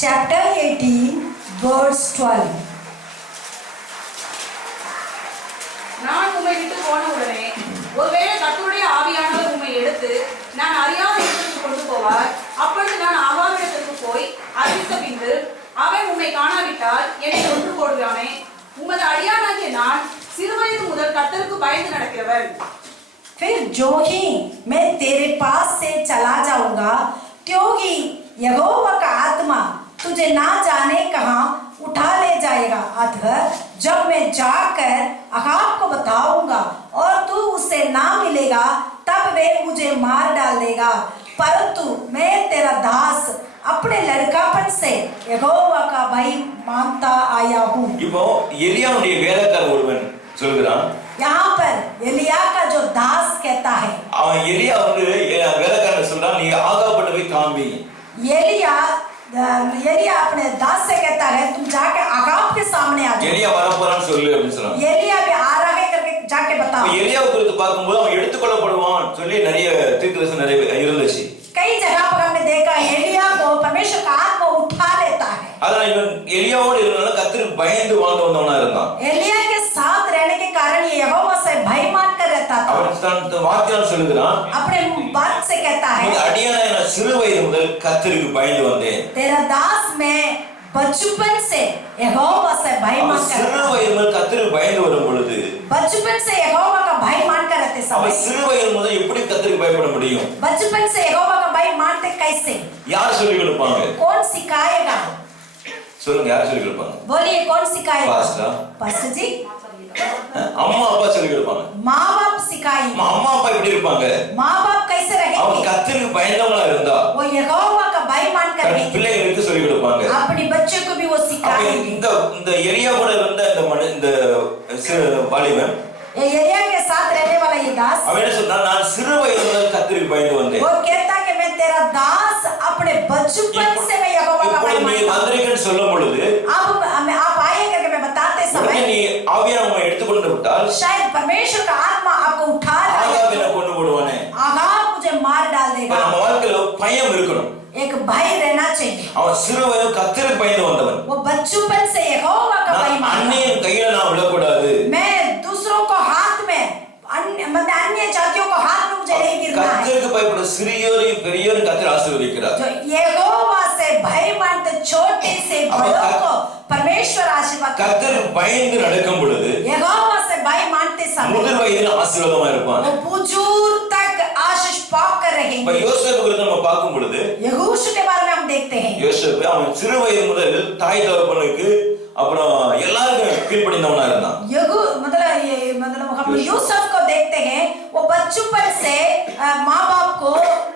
chapter 18 verse 12. நான் உம்மை விட்டு போன உடனே ஒருவேளை கர்த்தருடைய ஆவியானவர் உம்மை எடுத்து நான் அறியாத இடத்திற்கு கொண்டு போவார். அப்பொழுது நான் ஆகாவிடத்திற்கு போய் அறிவித்த பின்பு அவன் உம்மை காணாவிட்டால் என்னை கொன்று போடுவானே. உமது அடியானாகிய நான் சிறுவயது முதல் கர்த்தருக்கு பயந்து நடக்கிறவன். फिर जो ही मैं तेरे पास से चला जाऊंगा त्यों ही यहोवा का आत्मा तुझे ना जाने कहां उठा ले जाएगा। अतः जब मैं जाकर अहाब को बताऊंगा और तू उससे ना मिलेगा तब वे मुझे मार डालेगा, परंतु मैं तेरा दास अपने लड़कापन से यहोवा का भय मानता आया हूँ। இப்போ எலியாவுடைய வேலைக்காரன் ஒருவன் சொல்கிறான், यहाँ पर एलिया का जो दास कहता है, அவன் எலியா வந்து வேலைக்காரன் சொல்றான், நீ ஆகாபட்ட போய் காண்பி. एलिया अपने दास से कहता है तुम जाके अहाब के सामने आ जाओ। எலியா வரப்போறான்னு சொல்லு அப்படின்னு சொல்றான். एलिया भी आ रहा है करके जाके बताओ। எலியாவை குறித்து பார்க்கும்போது அவன் எடுத்துக்கொள்ளப்படுவான் சொல்லி நிறைய தீர்க்கதரிசனம் நிறைய இருந்துச்சு. कई जगह पर हमने देखा एलिया को परमेश्वर का आत्मा उठा लेता है। ஆனா இவன் எலியாவோடு இருந்தனால கர்த்தருக்கு பயந்து வாழ்ந்து வந்தவனா இருந்தான். एलिया के साथ रहने के कारण ये यहोवा से भय मान कर रहता था। அவன் தன் வார்த்தையால் சொல்லுகிறான், अपने बात से कहता है அடியானாய் நான் சிறு வயது முதல் கர்த்தருக்கு பயந்து வந்தேன். तेरा दास मैं बचपन से यहोवा से भय मान कर சிறு வயது முதல் கர்த்தருக்கு பயந்து வரும் பொழுது बचपन से यहोवा का भय मान कर रहते समय அவன் சிறு வயது முதல் எப்படி கர்த்தருக்கு பயப்பட முடியும்? बचपन से यहोवा का भय मानते कैसे? யார் சொல்லிக் கொடுப்பாங்க? कौन सिखाएगा? சொல்லுங்க, யார் சொல்லிக் கொடுப்பாங்க? बोलिए कौन सिखाएगा? பாஸ்டர் जी, அம்மா அப்பா சொல்லிக் கொடுப்பாங்க. माँ बाप सिखाएंगे। அம்மா அப்பா எப்படி இருப்பாங்க? माँ बाप कैसे அவங்க रहेंगे? கர்த்தருக்கு பயந்தவங்களா இருந்தா वो यहोवा का भय मान कर தன் रहेंगे। பிள்ளைகளுக்கு சொல்லிக் கொடுப்பாங்க. अपने बच्चों को भी वो அப்ப सिखाएंगे। இந்த எலியா கூட இருந்த இந்த வாலிபன் ये एलिया के साथ रहने वाला ये दास அவன் என்ன சொல்றான், நான் சிறு வயது முதல் கர்த்தருக்கு பயந்து வந்தேன். वो कहता कि मैं तेरा दास अपने बचपन से मैं यहोवा का भय இப்போ நீ मानता हूं। வந்திருக்கேன்னு சொல்லும் பொழுது आप आए करके मैं बताते உடனே समय நீ ஆவியானவரை எடுத்துக்கொண்டு விட்டால் शायद परमेश्वर का आत्मा आपको उठा ஆகாப் ले, என்ன கொண்டு போடுவானே. आगाह मुझे मार डाल இப்ப देगा। நம்ம வாழ்க்கையில பயம் இருக்கணும். एक भय रहना चाहिए। அவன் சிறு வயது கர்த்தருக்கு பயந்து வந்தவன். वो बचपन से यहोवा का भय मानता। அன்னையின் கையில நான் விழக்கூடாது. मैं दूसरों को हाथ में अन्य जातियों को हाथ में मुझे नहीं गिरना है। கர்த்தருக்கு பயப்பட சிறியோரையும் பெரியோரையும் கர்த்தர் ஆசீர்வதிக்கிறார். जो यहोवा से भय मानते छोटे से बड़ों को परमेश्वर आशीर्वाद करता है। கர்த்தருக்கு பயந்து நடக்கும் பொழுது यहोवा से भय मानते समय முதிர் வயதில் ஆசீர்வாதமா இருப்பான். वो बुजुर्ग तक आशीष पाकर இப்ப रहेंगे। யோசேப்பு குறித்து நம்ம பார்க்கும் பொழுது यहोशू के बारे में हम देखते हैं। யோசேப்பு அவன் சிறு வயது முதல் தாய் தகப்பனுக்கு அப்புறம் எல்லாருக்கும் கீழ்ப்படிந்தவனா இருந்தான். मतलब हम यूसुफ को देखते हैं, वो बचपन से माँ बाप को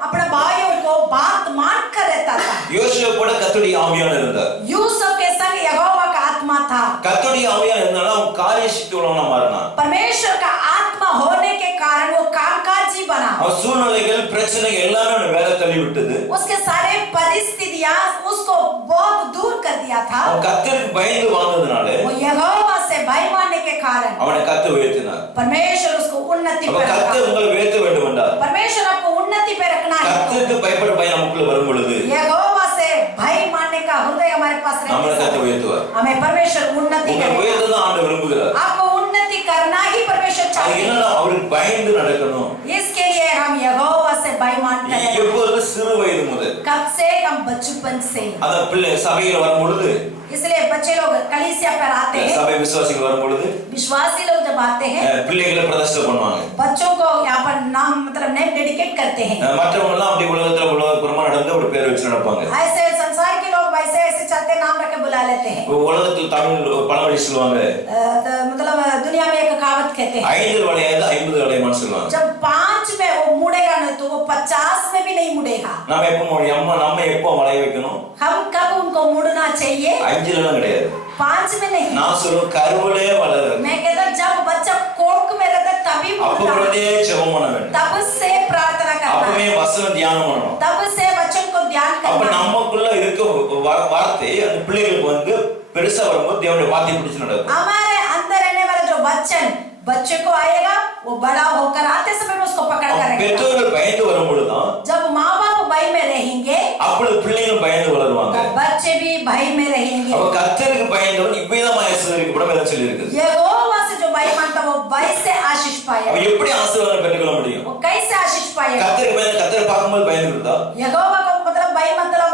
अपने भाइयों को बात मान कर रहता था। யோசேப்போட கர்த்தருடைய ஆவியான இருந்தார். यूसुफ के संग यहोवा का आत्मा था। கர்த்தருடைய ஆவியான இருந்தாலும் அவன் காரியசித்தி உள்ளவனா மாறினான். परमेश्वर का आत्मा होने के कारण वो कामकाजी बना। அவன் சூழ்நிலைகள் பிரச்சனைகள் எல்லாமே அவனை வேலை தள்ளி விட்டது. उसके सारे परिस्थितियां उसको बहुत दूर कर दिया था। அவன் கர்த்தருக்கு பயந்து வாழ்ந்ததுனால वो यहोवा से भय मानने के कारण அவனை கர்த்தர் உயர்த்தினார். परमेश्वर उसको उन्नति அப்ப पे கர்த்தர் रखा। உங்களை உயர்த்த வேண்டும் என்றால் परमेश्वर आपको उन्नति पे रखना है। கர்த்தருக்கு பயப்பட பயம் நமக்குள்ள வரும் பொழுது यहोवा से भय मानने का हृदय हमारे पास நம்மளை रहता கர்த்தர் है। உயர்த்துவார். हमें परमेश्वर उन्नति உங்களை करेगा। உயர்த்ததான் ஆண்டவர் விரும்புகிறார். आपको उन्नति करना ही परमेश्वर அது चाहते என்னன்னா हैं। அவருக்கு பயந்து நடக்கணும். इसके लिए हम यहोवा से भय मानते हैं। எப்போது சிறு வயது முதல் कब से? हम बचपन से। அந்த பிள்ளை சபையில வரும் பொழுது इसलिए बच्चे लोग कलीसिया पर आते हैं, சபை விசுவாசிகள் வரும் பொழுது विश्वासी लोग जब आते हैं பிள்ளைகளை பிரதிஷ்டை பண்ணுவாங்க. बच्चों को यहाँ पर नाम मतलब नेम डेडिकेट करते हैं। மற்றவங்க எல்லாம் அப்படி உலகப்புறமா நடந்து ஒரு பேர் வச்சு நடப்பாங்க. ऐसे संसार के लोग वैसे ऐसे चलते नाम रख के बुला लेते हैं। உலகத்தில் தமிழ் பழமொழி சொல்லுவாங்க, मतलब दुनिया में एक कहावत कहते हैं, 5 வளையாது 50 வளையமான்னு சொல்லுவாங்க. जब 5 में वो मुड़ेगा नहीं तो वो 50 में भी नहीं मुड़ेगा। நம்ம எப்போ வளைய வைக்கணும்? हम कब उनको मुड़ना चाहिए? 5 கிடையாது. 5 में नहीं। நான் சொல்லுவேன் கருவிலே வளரு. मैं कहता जब बच्चा कोख में रहता तभी मुड़ना, அப்பவே ஜெபம் பண்ண வேண்டும். तब से प्रार्थना करना, அப்பவே வசனம் தியானம் பண்ணணும். तब से बच्चों को ध्यान அப்ப करना। நமக்குள்ள இருக்க வார்த்தை அந்த பிள்ளைகளுக்கு வந்து பெருசா வரும்போது தேவனுடைய வார்த்தை பிடிச்சு நடக்கும். हमारे अंदर रहने वाला जो वचन बच्चे को आएगा वो बड़ा होकर आते समय में उसको पकड़ कर रखेगा। பெற்றோர்கள் பயந்து வரும் பொழுதுதான் जब माँ बाप भय में रहेंगे அப்பொழுது பிள்ளைகள் பயந்து வளருவாங்க. பயப்படுவாங்க. बच्चे भी भय में रहेंगे। அப்ப கர்த்தருக்கு பயந்தவன் இவ்விதமாய் ஆசீர்வதிக்கப்படும் என்று சொல்லி இருக்குது. यहोवा से जो भय मानता वो भय से आशीष அப்ப पाएगा। எப்படி ஆசீர்வாதம் பெற்றுக்கொள்ள முடியும்? वो कैसे आशीष पाएगा? கர்த்தருக்கு பயந்து கர்த்தரை பார்க்கும்போது பயந்துருதா? यहोवा को मतलब भय मतलब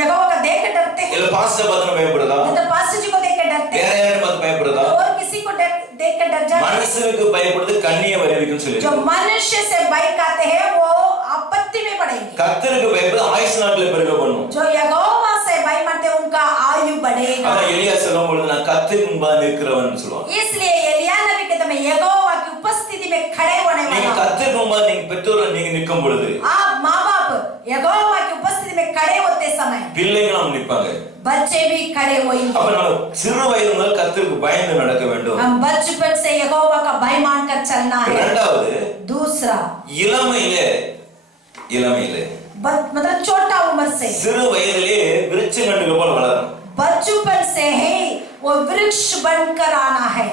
यहोवा का देख के डरते हैं। இல்ல பாஸ்டர் பார்த்து பயப்படுறதா? मतलब पास्टर जी को देख के डरते வேற हैं। யாரையும் பார்த்து பயப்படுறதா? और किसी को देख के डर जाते हैं। மனுஷனுக்கு பயப்படுறது கண்ணியை வருவிக்கும் சொல்லி. जो मनुष्य से भय खाते हैं वो आपत्ति में पड़ेंगे। கர்த்தருக்கு பயப்படுறது ஆயுசு நாட்களை பெருக பண்ணும். जो यहोवा से भय मानते हैं उनका आयु बढ़ेगा। அதான் எலியா சொல்லும்போது நான் கர்த்தருக்கு முன்பாக நிற்கிறவன் சொல்லுவான். इसलिए एलिया नबी कहते हैं मैं यहोवा की उपस्थिति में खड़े होने நீங்க वाला हूं। கர்த்தருக்கு முன்பாக நீங்க பெற்றோர்கள் நீங்க நிற்கும் பொழுது आप माँ बाप यहोवा की उपस्थिति में खड़े होते समय பிள்ளைகளும் நிற்பாங்க. बच्चे भी खड़े होंगे। அப்ப நம்ம சிறு வயது முதல் கர்த்தருக்கு பயந்து நடக்க வேண்டும். हम बचपन से यहोवा का भय मानकर चलना है। இரண்டாவது दूसरा இளமையிலே मतलब छोटा उम्र से சிறு வயதிலே விருட்சங்கண்டுகள் போல வளரும். बचपन से ही वो वृक्ष बनकर आना है।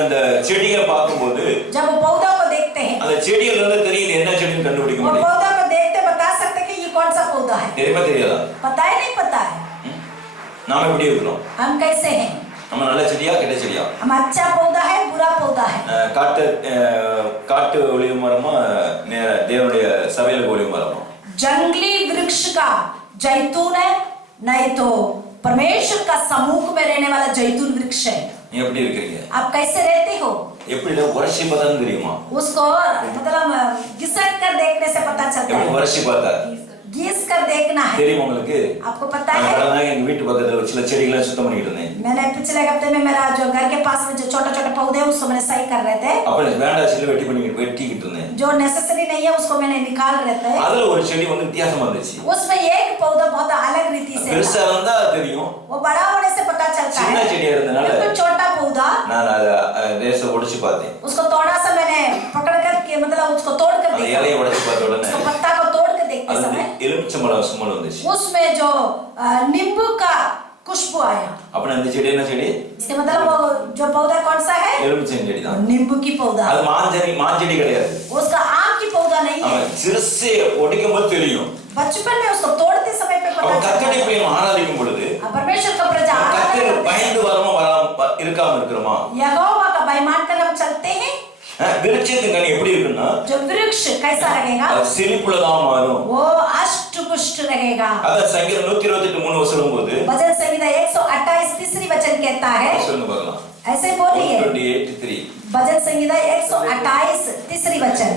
அந்த செடிகள் பார்க்கும்போது जब वो पौधा को देखते हैं அந்த செடிகள் வந்து தெரியுது என்ன செடின்னு கண்டுபிடிக்க वो முடியும். पौधा को देखते बता सकते हैं कि ये कौन सा पौधा है। தெரியுமா தெரியாதா? पता है नहीं पता है। நாம எப்படி இருக்கிறோம்? हम कैसे हैं? நம்ம நல்ல செடியா கெட்ட செடியா? हम अच्छा पौधा है बुरा पौधा है? காட்டு ஒளிவு மரமா தேவனுடைய சபையில ஒளிவு மரமா? जंगली वृक्ष का जैतून है नहीं तो परमेश्वर का समूह में रहने वाला जैतून वृक्ष है। நீ எப்படி இருக்கீங்க? आप कैसे रहते हो? எப்படி வருஷி பார்த்தா தெரியுமா? उसको मतलब घिसक कर देखने से पता चलता எப்படி है। வருஷி பார்த்தா घिस कर देखना है। தெரியுமா உங்களுக்கு? आपको पता நான் है? கடந்த எங்க வீட்டு பக்கத்துல ஒரு சில செடிகளை சுத்தம் பண்ணிட்டு இருந்தேன். मैंने पिछले हफ्ते में मेरा जो घर के पास में जो छोटे छोटे पौधे हैं उसको मैंने सही कर रहे थे। அப்ப வேண்டாம் செடி வெட்டிக்கிட்டு இருந்தேன். जो नेसेसरी नहीं है उसको मैंने निकाल रहे थे। அதுல ஒரு செடி வந்து வித்தியாசமா இருந்துச்சு. उसमें एक पौधा बहुत अलग रीति से பெருசா था। இருந்தா தெரியும். वो बड़ा होने से पता चलता சின்ன है। செடியா இருந்தனால बिल्कुल छोटा पौधा நான் அத தேச உடைச்சு பார்த்தேன். उसको थोड़ा सा मैंने पकड़ कर के मतलब उसको तोड़ कर அந்த देखा। இலையை உடைச்சு பார்த்த உடனே उसको पत्ता को तोड़ कर देखते அது समय எலுமிச்சம்பழம் ஸ்மெல் வந்துச்சு. उसमें जो नींबू का खुशबू आया। அப்ப அந்த செடி என்ன செடி? इसके मतलब वो जो पौधा कौन सा है? எலுமிச்சம் செடி தான். नींबू की पौधा। அது மாஞ்செடி கிடையாது. उसका आम की पौधा नहीं है। அவன் சிறுசே ஒடிக்கும் போது தெரியும். बचपन में उसको तोड़ते समय पे पता அவன் चलता கர்த்தரை है। போய் ஆராதிக்கும் பொழுது परमेश्वर का प्रजा கர்த்தர் பயந்து வராம இருக்காம இருக்கிறோமா? यहोवा का भय मानकर हम चलते हैं। விருட்சத்தின் கனி எப்படி இருக்குன்னா जो वृक्ष कैसा रहेगा? அது செழிப்புள்ளதா மாறும். वो अष्ट पुष्ट रहेगा। அத சங்கீதம் 128:3 சொல்லும்போது भजन संहिता 128 तीसरी वचन कहता है। சொல்லுங்க பார்க்கலாம். ऐसे बोलिए 128:3 भजन संहिता 128 तीसरी वचन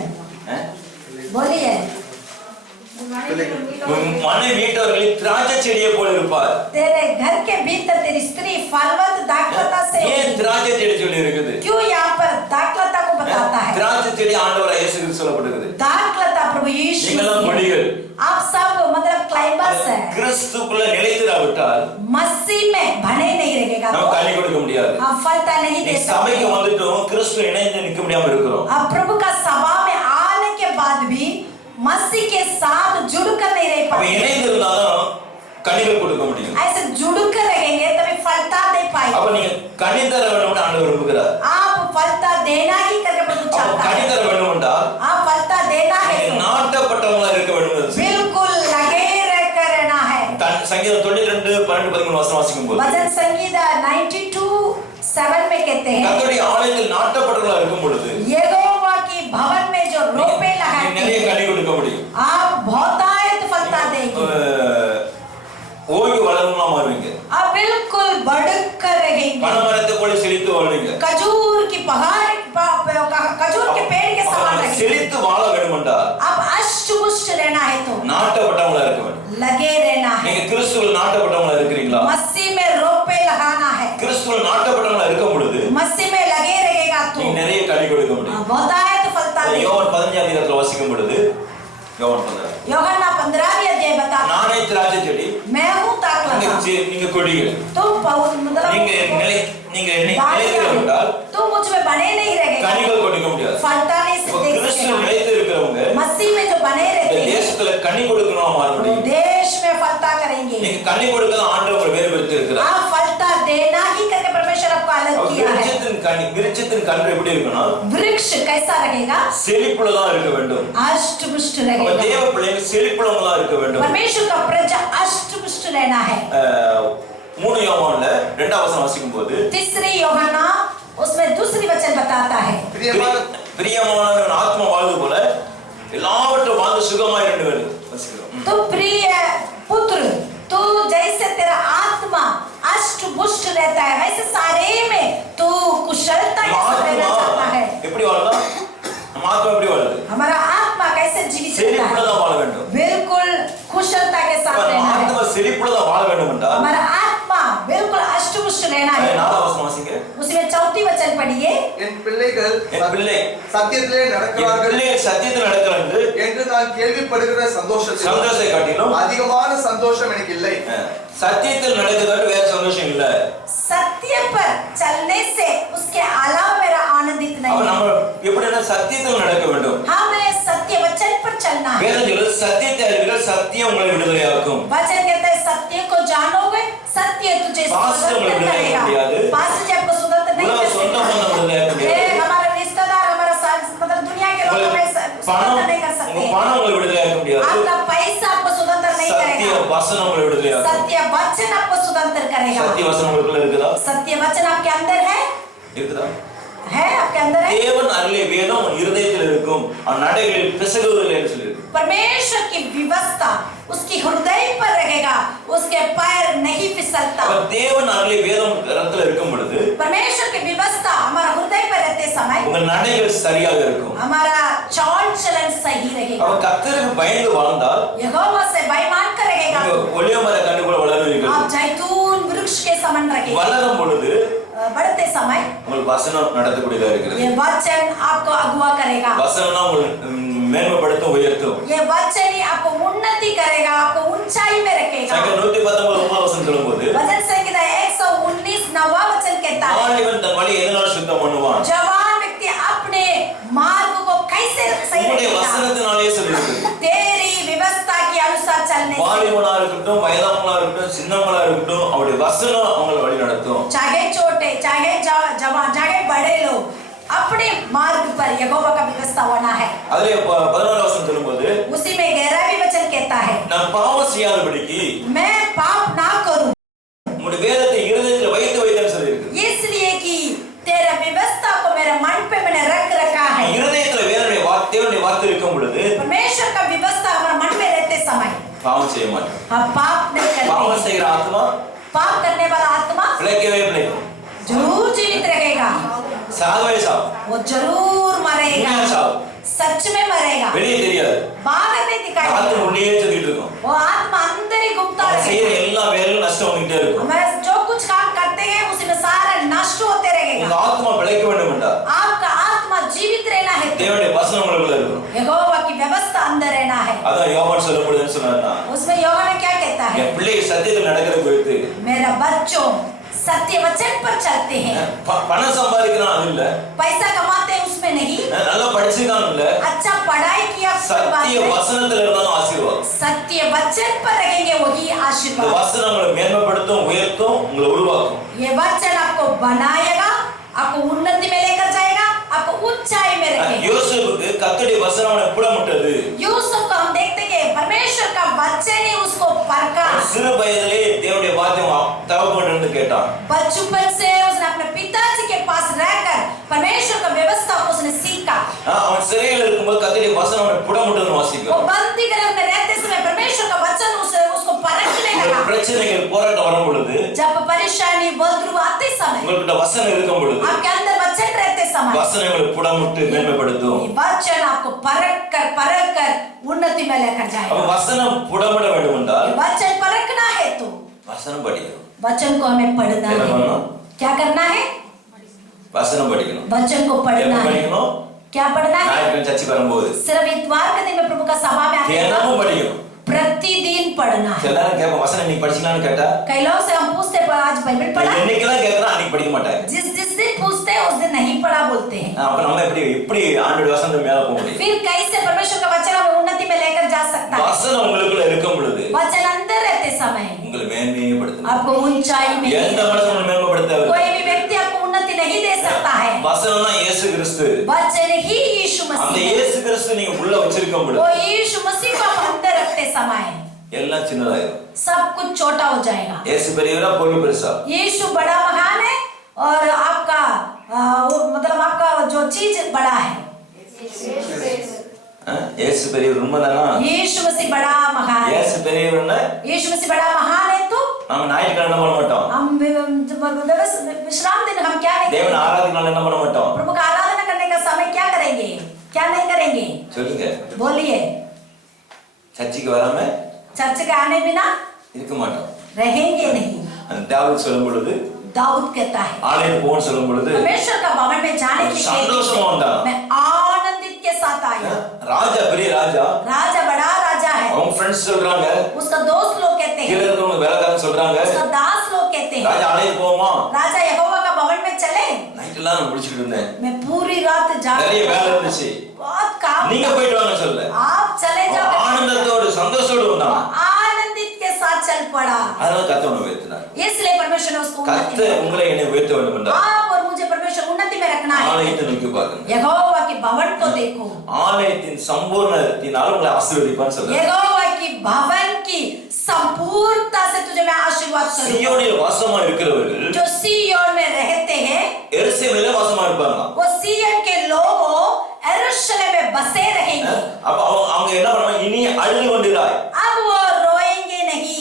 बोलिए। மனை வீட்டவர்களில் திராட்சை செடியை போல இருப்பார். तेरे घर के भीतर तेरी स्त्री फलवत दाखलता से ஏன் திராட்சை செடி சொல்லி இருக்குது? क्यों यहाँ पर दाखलता को बताता है? திராட்சை செடி ஆண்டவர் இயேசு கிறிஸ்து சொல்லப்படுகிறது. दाखलता प्रभु यीशु நீங்களாம் கொடிகள். आप सब मतलब क्लाइंबर्स है। கிறிஸ்துக்குள்ள நிலைத்திராவிட்டால் मसीह में बने नहीं रहेगा நம்ம तो கனி கொடுக்க முடியாது. हम फलता नहीं நீ दे சபைக்கு सकते। வந்துட்டோம் கிறிஸ்து இணைந்து நிக்க முடியாம இருக்கிறோம். अब प्रभु का सभा में आने के बाद भी मसीह के साथ जुड़कर नहीं रह அப்ப पाते। இணைந்து இருந்தாலும் கனிகள் கொடுக்க முடியும். ऐसे जुड़कर रहेंगे तभी फलता दे அப்ப पाएंगे। நீங்க கனி தர வேண்டும்னு ஆண்டவர் விரும்புகிறார். आप फलता देना ही करके प्रभु அப்ப चाहता கனி है। தர வேண்டும் என்றால் आप फलता देना है तो நாட்டப்பட்டவங்களா இருக்க வேண்டும். बिल्कुल लगे रहकर रहना है। சங்கீதம் 92:12-13 வசனம் வாசிக்கும் போது भजन संगीता 92:7 में कहते हैं கர்த்தருடைய ஆலயத்தில் நாட்டப்பட்டவங்களா இருக்கும் பொழுது यहोवा की भवन में जो रोपे लगाते நிறைய हैं கனி கொடுக்க முடியும். आप बहुतायत फलता देंगे। ஓய்வு வளருமா மாறுவீங்க. आप बिल्कुल बढ़कर रहेंगे। பனமரத்தை போல செழித்து வாழ்வீங்க. खजूर की पहाड़ खजूर के पेड़ के समान रहेंगे। செழித்து வாழ வேண்டும் என்றால் आप अष्टपुष्ट रहना है तो நாட்டப்பட்டவங்களா இருக்க வேண்டும். लगे रहना है। நீங்க கிறிஸ்துவில் நாட்டப்பட்டவங்களா இருக்கிறீங்களா? मसीह में रोपे लगाना है। கிறிஸ்துவில் நாட்டப்பட்டவங்களா இருக்கும் பொழுது मसीह में लगे रहेगा तो நீங்க நிறைய கனி கொடுக்க முடியும். बहुतायत फलता देंगे। யோவான் 15 வாசிக்கும் பொழுது யோவான் 15 यूहन्ना 15 अध्याय बताता है நானே திராட்சை செடி मैं हूँ दाखलता நீங்க கொடிகள். तुम मतलब நீங்க நிலைக்கிறோம் என்றால் तुम मुझ में बने नहीं रहेगा கனிகள் கொடுக்க முடியாது. फलता नहीं दे கிறிஸ்துவில் सकेगा। நிலைத்து இருக்கிறவங்க मसीह में जो बने இந்த रहते हैं தேசத்துல கனி கொடுக்கணும் மாற वो முடியும். देश में फलता करेंगे। நீங்க கனி கொடுக்க தான் ஆண்டவர் வேறு பெற்று இருக்கிறார். आप फलता देना ही करके परमेश्वर आपको अलग किया है। விருட்சத்தின் கன்று எப்படி இருக்கணும்? वृक्ष कैसा रहेगा? செழிப்புள்ளதா இருக்க வேண்டும். अष्टपुष्ट அப்ப रहेगा। தேவ பிள்ளைகள் செழிப்புள்ளவங்களா இருக்க வேண்டும். परमेश्वर का प्रजा अष्टपुष्ट रहना है। 3 யோவான்ல 2ஆம் வசனம் வாசிக்கும் போது तीसरी यूहन्ना उसमें दूसरी वचन बताता है, பிரியமானவன் ஆத்மா வாழ்வது போல எல்லாவற்றும் வாழ்ந்து சுகமாய் இருந்தவர் வாசிக்கிறோம். तो प्रिय पुत्र तू जैसे तेरा आत्मा अष्ट पुष्ट रहता है वैसे सारे में तू कुशलता के साथ रहना चाहता है। எப்படி வாழலாம்? நம்ம ஆத்மா எப்படி வாழுது? हमारा आत्मा कैसे जीवित रहता செழிப்புல है? தான் வாழ வேண்டும். बिल्कुल कुशलता के साथ நம்ம रहना है। ஆத்மா செழிப்புல தான் வாழ வேண்டும் என்றால் हमारा आत्मा बिल्कुल अष्ट पुष्ट रहना है। 4ஆம் வசனம் வாசிங்க. उसमें चौथी वचन पढ़िए, என் பிள்ளைகள் என் பிள்ளை சத்தியத்திலே நடக்கிறார்கள் சத்தியத்தில் நடக்கிறது என்று நான் கேள்விப்படுகிற சந்தோஷத்தை சந்தோஷத்தை காட்டிலும் அதிகமான சந்தோஷம் எனக்கு இல்லை. சத்தியத்தில் நடக்கிறது வேற சந்தோஷம் இல்ல. सत्य पर चलने से उसके अलावा मेरा आनंदित அப்ப नहीं நம்ம है। எப்படின்னா சத்தியத்தில் நடக்க வேண்டும். हमें सत्य वचन पर चलना है। வேதம் சொல்லுது சத்தியத்தை அறிவீர்கள் சத்தியம் உங்களை விடுதலையாக்கும். वचन कहता है सत्य को जानोगे सत्य तुझे पास्टर स्वतंत्र में करेगा। विடுதலை पास्टर जी आपको स्वतंत्र नहीं உலக कर சொந்த सकता। பந்தம் விடுதலையாக்க ये முடியாது. हमारे रिश्तेदार हमारा मतलब दुनिया के लोग हमें स्वतंत्र नहीं कर உங்க सकते। பணம் உங்களை விடுதலையாக்க முடியாது. आपका पैसा आपको स्वतंत्र नहीं சத்திய करेगा। வசனம் உங்களை விடுதலையாக்கும். सत्य वचन आपको स्वतंत्र करेगा। சத்திய வசனம் உங்களுக்குள்ள இருக்குதா? सत्य वचन आपके अंदर இருக்குதா? है आपके अंदर है। தேவன் அருளிய வேதம் உன் இருதயத்தில் இருக்கும். அவன் நடைகளில் பிசகுவதில்லை என்று சொல்லியிருக்கு. परमेश्वर की व्यवस्था उसकी हृदय पर रहेगा, उसके पैर नहीं फिसलता। அப்ப தேவன் அருளிய வேதம் ரத்தத்துல இருக்கும் பொழுது परमेश्वर की व्यवस्था हमारा हृदय पर रहते समय உங்க நடைகள் சரியாக இருக்கும். हमारा चाल चलन सही रहेगा। அவன் கர்த்தருக்கு பயந்து வாழ்ந்தால் यहोवा से भयमान करेगा। நீங்க ஒலிவ மர கண்டு போல வளருவீர்கள். आप जैतून वृक्ष के समान रहेंगे। வளரும் பொழுது बढ़ते समय உங்களுக்கு வசனம் நடத்தக்கூடியதா இருக்கிறது. ये वचन आपको अगुवा करेगा। வசனம் உங்களை மேன்மைப்படுத்தும் உயர்த்தும். ये वचन ही आपको उन्नति करेगा, आपको ऊंचाई में रखेगा। சங்கீதம் 119 வசனம் சொல்லும்போது वचन संहिता 119 9वां वचन कहता है, வாலிபன் தன் வழி எதனால சுத்தம் பண்ணுவான்? जवान व्यक्ति अपने मार्ग को कैसे सही உங்களுடைய रखेगा? வசனத்தினாலே சொல்லியிருக்கு. तेरी व्यवस्था के अनुसार चलने से, வாலிபனா இருக்கட்டும் வயதானவங்களா இருக்கட்டும் சின்னவங்களா இருக்கட்டும் அவருடைய வசனம் அவங்களை வழி நடத்தும். चाहे छोटे चाहे जवान चाहे बड़े लोग अपने मार्ग पर यहोवा का व्यवस्था होना है। அதிலே 11 வசனம் சொல்லும்போது उसी में 11वां वचन कहता है, நான் பாவம் செய்யாதபடிக்கு मैं पाप ना करूं உங்களுடைய வேதத்தை இருதயத்தில் வைத்து வைத்தேன்னு சொல்லியிருக்கு. इसलिए कि तेरा व्यवस्था को मेरे मन पे मैंने रख रखा है। இருதயத்தில் வேதனுடைய தேவனுடைய வார்த்தை இருக்கும் பொழுது परमेश्वर का व्यवस्था हमारे मन में रहते समय பாவம் செய்ய மாட்டோம். हम पाप नहीं பாவம் करते। செய்கிற ஆத்மா पाप करने वाला आत्मा பிழைக்கவே பிழைக்கும். जरूर जीवित रहेगा, சாகவே சாகும். वो जरूर मरेगा, உண்மையா சாகும். सच में मरेगा, வெளியே தெரியாது. बाहर नहीं दिखाई ஆத்மா देगा। உள்ளே சுத்திட்டு இருக்கும். वो आत्मा अंदर ही घूमता அவன் செய்யற रहेगा। எல்லா வேலையும் நஷ்டம் வந்துட்டே இருக்கும். हमें जो कुछ काम करते हैं उसमें सारा नष्ट होते உங்க रहेगा। ஆத்மா பிழைக்க வேண்டும் என்றால் आपका आत्मा जीवित रहना है तो தேவனுடைய வசனம் உங்களுக்குள்ள இருக்கணும். यहोवा की व्यवस्था अंदर रहना है। அதான் யோவான் சொல்லப்படுதுன்னு சொன்னாருன்னா उसमें यूहन्ना क्या कहता है, என் பிள்ளை சத்தியத்தில் நடக்கிறது குறித்து मेरा बच्चों सत्य वचन पर चलते हैं। பணம் சம்பாதிக்கிறான் அது இல்ல, पैसा कमाते हैं उसमें नहीं, நல்லா படிச்சிருக்கான் இல்ல, अच्छा पढ़ाई किया उसके बाद சத்திய में வசனத்துல இருந்தாலும் ஆசீர்வாதம். सत्य वचन पर रहेंगे वही இந்த आशीर्वाद। வசனம் உங்களை மேன்மைப்படுத்தும் உயர்த்தும் உங்களை உருவாக்கும். ये वचन आपको बनाएगा, आपको उन्नति में लेकर जाएगा, आपको ऊंचाई में रखेगा। யோசேப்புக்கு கர்த்தருடைய வசனம் அவனை புடமிட்டது. यूसुफ को हम देखते हैं परमेश्वर का वचन ही उसको परखा। சிறு வயதிலே தேவனுடைய வார்த்தை தகப்பன் இருந்து கேட்டான். बचपन से उसने अपने पिताजी के पास रहकर परमेश्वर का व्यवस्था को उसने सीखा। அவன் சிறையில் இருக்கும்போது கர்த்தருடைய வசனம் அவனை புடமிட்டதுன்னு वो வாசிக்கிறோம். बंदी गृह में रहते समय परमेश्वर का वचन उसको परखने लगा। பிரச்சனைகள் போராட்டம் வரும் பொழுது जब परेशानी बद्रू आते समय, உங்கள்கிட்ட வசனம் இருக்கும் பொழுது आपके अंदर वचन रहते समय, வசனங்களை புடமிட்டு மேன்மைப்படுத்தும். ये वचन आपको परख कर उन्नति में लेकर அப்ப जाएगा। வசனம் புடமிட வேண்டும் என்றால் ये वचन परखना है तो வசனம் படிக்கணும். वचन को हमें पढ़ना क्या है। करना? क्या करना है? வசனம் படிக்கணும். वचन को पढ़ना எப்ப है। படிக்கணும்? क्या पढ़ना है? ஞாயிற்றுக்கிழமை சர்ச்சுக்கு வரும்போது सिर्फ इतवार के दिन में प्रभु का सभा में आते हैं, தினமும் படிக்கணும். प्रतिदिन पढ़ना है। எல்லாரும் கேட்போம் வசனம் நீ படிச்சீங்களான்னு கேட்டா कई लोग से हम पूछते हैं आज बाइबल पढ़ा? என்னைக்கெல்லாம் கேட்கறோம் அன்னைக்கு படிக்க மாட்டாங்க. जिस दिन पूछते हैं उस दिन नहीं पढ़ा बोलते हैं। அப்ப நம்ம எப்படி ஆண்டோட வசனம் மேல போக முடியும்? फिर कैसे परमेश्वर का वचन हमें उन्नति में लेकर जा सकता है? வசனம் உங்களுக்குள்ள இருக்கும் பொழுது वचन अंदर रहते समय உங்களை மேன்மைப்படுத்தும். आपको ऊंचाई में எந்த மனுஷனும் மேன்மைப்படுத்தாது. कोई भी व्यक्ति आपको उन्नति नहीं दे सकता है। வசனம் தான் இயேசு கிறிஸ்து. वचन ही यीशु அந்த मसीह है। இயேசு கிறிஸ்து நீங்க உள்ள வச்சிருக்கும் பொழுது वो यीशु मसीह को आप अंदर रखते समय எல்லாம் சின்னதாயிரும். सब कुछ छोटा हो जाएगा। இயேசு பெரியவரா பொருள் பெருசா? यीशु बड़ा महान है और आपका मतलब आपका जो चीज बड़ा है। இயேசு பெரியவர் உண்மைதானா? यीशु मसीह बड़ा महान है। இயேசு பெரியவர்னா यीशु मसीह बड़ा महान है तो நாம ஞாயிற்றுக்கிழமை என்ன பண்ண மாட்டோம்? हम विश्राम दिन हम क्या नहीं தேவனை करेंगे? ஆராதிக்கனால என்ன பண்ண மாட்டோம்? प्रभु का आराधना करने का समय क्या करेंगे, क्या नहीं करेंगे? சொல்லுங்க. बोलिए। சர்ச்சுக்கு வராம चर्च के आने बिना இருக்க மாட்டோம். रहेंगे नहीं। அந்த தாவீது சொல்லும் பொழுது, दाऊद कहता है ஆலயத்துக்கு போன்னு சொல்லும் பொழுது परमेश्वर का भवन में जाने के சந்தோஷமா வந்தான். मैं आनंदित के साथ आया। ராஜா பெரிய ராஜா, राजा बड़ा राजा है। அவங்க ஃப்ரெண்ட்ஸ் சொல்றாங்க, उसका दोस्त लोग कहते கீழ हैं, இருக்கவங்க வேலைக்காரங்க சொல்றாங்க, उसका दास लोग कहते हैं, ராஜா ஆலயத்துக்கு போவோமா? राजा यहोवा का भवन में चले। நைட் எல்லாம் நான் முடிச்சிட்டு இருந்தேன், मैं पूरी रात நிறைய வேலை जाग இருந்துச்சு, बहुत काम நீங்க போயிட்டு வாங்க சொல்ல. आप चले जाओ। ஆனந்தத்தோடு சந்தோஷத்தோடு வந்தான். आनंदित के साथ चल पड़ा। அதனால கர்த்தர் உன்னை உயர்த்தினார். इसलिए परमेश्वर ने उसको उन्नति கர்த்தர் में உங்களை என்னை உயர்த்த வேண்டும் என்றார். आप और मुझे परमेश्वर उन्नति में रखना है। ஆலயத்தை நோக்கி பாருங்க. यहोवा के भवन को देखो। ஆலயத்தின் சம்பூர்ணத்தினால் உங்களை ஆசீர்வதிப்பான்னு சொல்றார். यहोवा की भवन की संपूर्णता से तुझे मैं आशीर्वाद करूंगा। சியோனில் வாசமா இருக்கிறவர்கள் जो सिय्योन में रहते हैं எருசலேமிலே வாசமா இருப்பாங்க. वो सिय्योन के लोगों यरूशलेम में बसे रहेंगे। அப்ப அவங்க என்ன பண்ணுவாங்க? இனி அழுது கொண்டிராய். अब वो रोएंगे नहीं।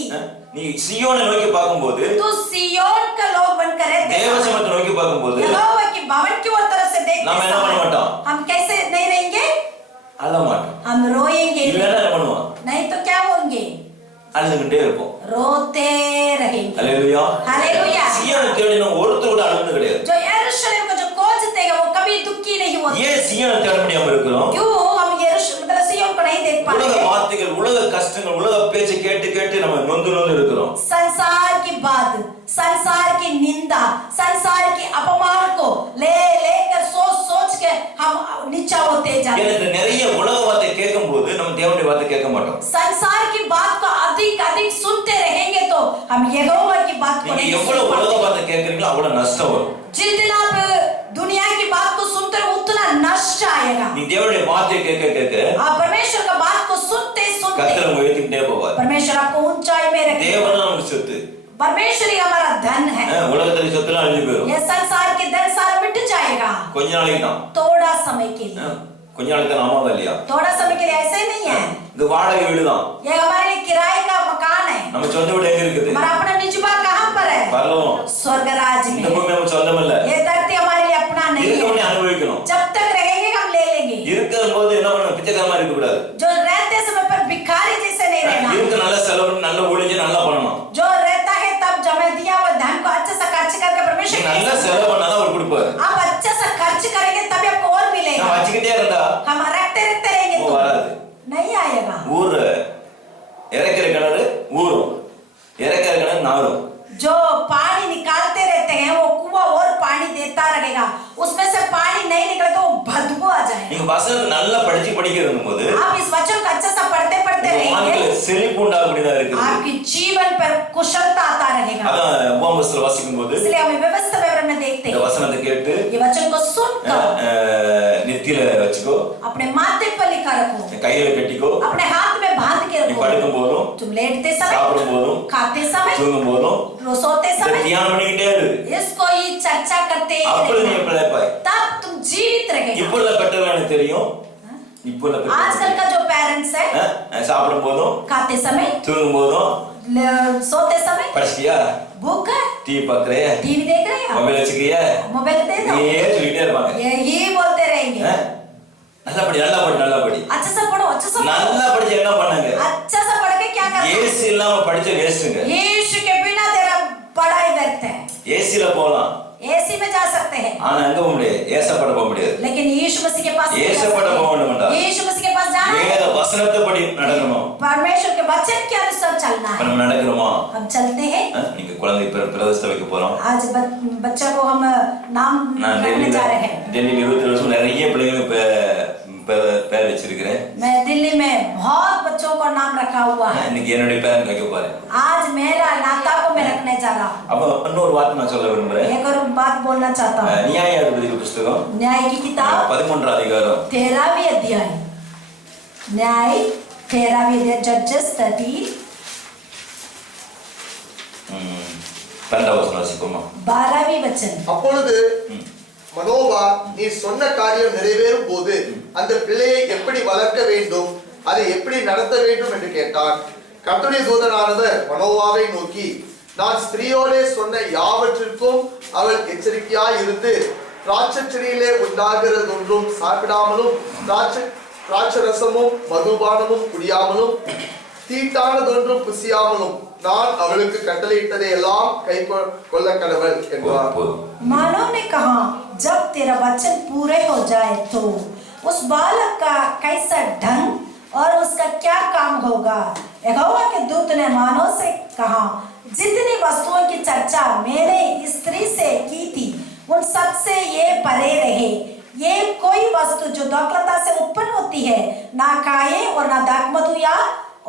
நீ சியோனை நோக்கி பார்க்கும்போது, तू सिय्योन का लोग बनकर रहते தேவசமத்தை நோக்கி பார்க்கும்போது यहोवा की भवन की ओर तरफ से देखते நாம என்ன பண்ண மாட்டோம்? हम कैसे नहीं रहेंगे? அழ மாட்டோம். हम रोएंगे இல்லன்னா என்ன பண்ணுவோம்? नहीं तो क्या होंगे? அழுதுகிட்டே இருப்போம். रोते रहेंगे। ஹalleluya. हालेलुया। சியோனை தேடின ஒருத்தர் கூட அழுது கிடையாது. जो यरूशलेम को जो खोजते हैं वो कभी दुखी नहीं होते। ஏன் சியோனை தேட முடியாம இருக்கிறோம்? क्यों हम यरूशलेम मतलब सिय्योन को नहीं देख पा உலக रहे? வார்த்தைகள், உலக கஷ்டங்கள், உலக பேச்சை கேட்டு கேட்டு நம்ம நொந்து நொந்து இருக்கிறோம். संसार की बात, संसार की निंदा, संसार की अपमान को ले लेकर सोच सोच के हम नीचा होते जाते हैं। எனக்கு நிறைய உலக வார்த்தை கேட்கும்போது நம்ம தேவனுடைய வார்த்தை கேட்க மாட்டோம். संसार की बात को अधिक अधिक सुनते रहेंगे तो हम यहोवा की बात को நீங்க नहीं எவ்வளவு सुन உலக पाते। வார்த்தை கேட்கறீங்களோ அவ்வளவு நஷ்டம் வரும். जितना आप दुनिया की बात को सुनते हो उतना नष्ट आएगा। நீ தேவனுடைய வார்த்தையை கேட்க கேட்க आप परमेश्वर का बात को सुनते கர்த்தர் सुनते உங்களை உயர்த்திக்கிட்டே போவார். परमेश्वर आपको ऊंचाई में रखेगा। தேவன் நமக்கு சொத்து. परमेश्वर ही हमारा धन है। உலகத்துல சொத்துலாம் அழிஞ்சு போயிடும். ये संसार के धन सारा मिट जाएगा கொஞ்ச நாளைக்கு தான், थोड़ा समय के लिए। கொஞ்ச நாளைக்கு தான். ஆமாவா இல்லையா? थोड़ा समय के लिए ऐसे ही नहीं है। இது வாடகை வீடு தான். ये हमारे लिए किराए का मकान है। நம்ம சொந்த வீடு எங்க இருக்குது? हमारा अपना निज बाग कहाँ पर है? பரலோகம். स्वर्ग राज இந்த में। பூமி நம்ம சொந்தம் இல்ல. ये धरती हमारे लिए अपना नहीं இருக்கவனே है। அனுபவிக்கணும். जब तक रहेंगे हम ले लेंगे। இருக்கிற போது என்ன பண்ணணும்? பிச்சைக்காரமா இருக்க கூடாது. जो रहते समय पर भिखारी जैसे नहीं रहना। இருக்க நல்ல செலவு பண்ணி, நல்ல ஊழியம் செய்து, நல்லா பண்ணணும். जो रहता है तब जमा दिया हुआ धन को अच्छे से खर्च करके நீ परमेश्वर நல்ல செலவு பண்ணாதான் அவர் கொடுப்பாரு. आप अच्छे से खर्च करेंगे तभी आपको और நான் मिलेगा। வச்சுக்கிட்டே இருந்தா हम रखते रखते रहेंगे तो வராது. नहीं आएगा। ஊர் இறக்கிற கிணறு ஊரும், இறக்கிற கிணறு நாரும். जो पानी निकालते रहते हैं वो कुआं और पानी देता रहेगा, उसमें से पानी नहीं निकले तो बदबू आ जाएगा। நீங்க வசனத்தை நல்லா படிக்கிறதும் போது आप इस वचन को अच्छे से पढ़ते पढ़ते रहेंगे, செழிப்பு உண்டாகக்கூடியதா இருக்குது. आपके जीवन पर कुशलता आता रहेगा। அதான் உபவாசத்துல வாசிக்கும் போது इसलिए हम व्यवस्था विवरण में देखते இந்த हैं வசனத்தை கேட்டு ये वचन को सुनकर நெத்தியில வச்சுக்கோ, अपने माथे पर लिखा रखो, கையில கட்டிக்கோ. अपने हाथ में बांध के நீ रखो। படுக்கும் போதும், तुम लेटते समय, சாப்பிடும் போதும், खाते समय, தூங்கும் போதும் सोते இதை समय தியானம் பண்ணிக்கிட்டே இரு. इसको ही चर्चा करते ही அப்பொழுது நீ रहना। பிழைப்பாய். तब तुम जीवित रहेगा। இப்போ உள்ள பெற்றோர்கள் எனக்கு தெரியும். இப்போ உள்ள आजकल का जो पेरेंट्स है சாப்பிடும் போதும், खाते समय, தூங்கும் போதும் सोते समय, படிச்சியா, भूख है, டிவி பாக்குறிய, टीवी देख रहे हैं, மொபைல் வச்சுக்கிறியா, मोबाइल दे दो, நீயே சொல்லிட்டே இருப்பாங்க. यही बोलते रहेंगे। நல்லா படி, நல்லா படி, நல்லா படி. अच्छा से पढ़ो, अच्छा से पढ़ो। நல்லா படிச்சு என்ன பண்ணாங்க? अच्छा से पढ़ के क्या करना? ஏசி இல்லாம படிச்ச வேஸ்ட்ங்க. यीशु के बिना तेरा पढ़ाई व्यर्थ है। ஏசில போலாம், एसी में जा सकते हैं ஆனா எங்க போக முடியாது? ஏசப்பட போக முடியாது. लेकिन यीशु मसीह के पास नहीं जा ஏசப்பட सकते। போக வேண்டும்டா. यीशु मसीह के पास जाना है, வேத வசனத்தை படி நடக்கணும். परमेश्वर के वचन के अनुसार चलना है। நம்ம நடக்கிறோமா? हम चलते हैं। நீங்க குழந்தை பிரதிஷ்டை வைக்க போறோம். आज बच्चा को हम नाम நான் रखने जा रहे हैं। டெல்லியில் 20 வருஷம் நிறைய பிள்ளைங்களுக்கு பேர் வச்சிருக்கிறேன். मैं दिल्ली में बहुत बच्चों का नाम रखा हुआ है। இன்னைக்கு என்னுடைய பேர் வைக்க போறேன். आज मेरा नाता को मैं रखने जा रहा हूँ। அப்ப இன்னொரு வார்த்தை நான் சொல்ல விரும்புறேன். एक और बात बोलना चाहता हूँ। நியாயாதிபதி புத்தகம் न्याय की किताब 13 அதிகாரம் 13वीं अध्याय, न्याय 13वीं अध्याय, जजेस 13 12வது வசனம் வாசிப்போமா? 12वीं वचन। அப்பொழுது மனோவா, நீ சொன்ன காரியம் நிறைவேறும் போது அந்த பிள்ளையை எப்படி வளர்க்க வேண்டும், அதை எப்படி நடத்த வேண்டும் என்று கேட்டான். கர்த்தருடைய தூதனானவர் மனோவாவை நோக்கி, நான் ஸ்திரீயோடே சொன்ன யாவற்றிற்கும் அவள் எச்சரிக்கையாய் இருந்து திராட்சைச்செடியிலே உண்டாகிறதொன்றும் சாப்பிடாமலும் திராட்சரசமும் மதுபானமும் குடியாமலும் தீட்டானதொன்றும் புசியாமலும் நான் அவளுக்கு கட்டளையிட்டதை எல்லாம் கை கொள்ள கடவுள் என்றார். मानव ने कहा, जब तेरा वचन पूरे हो जाए तो उस बालक का कैसा ढंग और उसका क्या काम होगा। यहोवा के दूत ने मानव से कहा, जितनी वस्तुओं की चर्चा मेरे स्त्री से की थी उन सब से ये परे रहे। ये कोई वस्तु जो दुर्लभता से उत्पन्न होती है ना खाए और ना दाखमधु या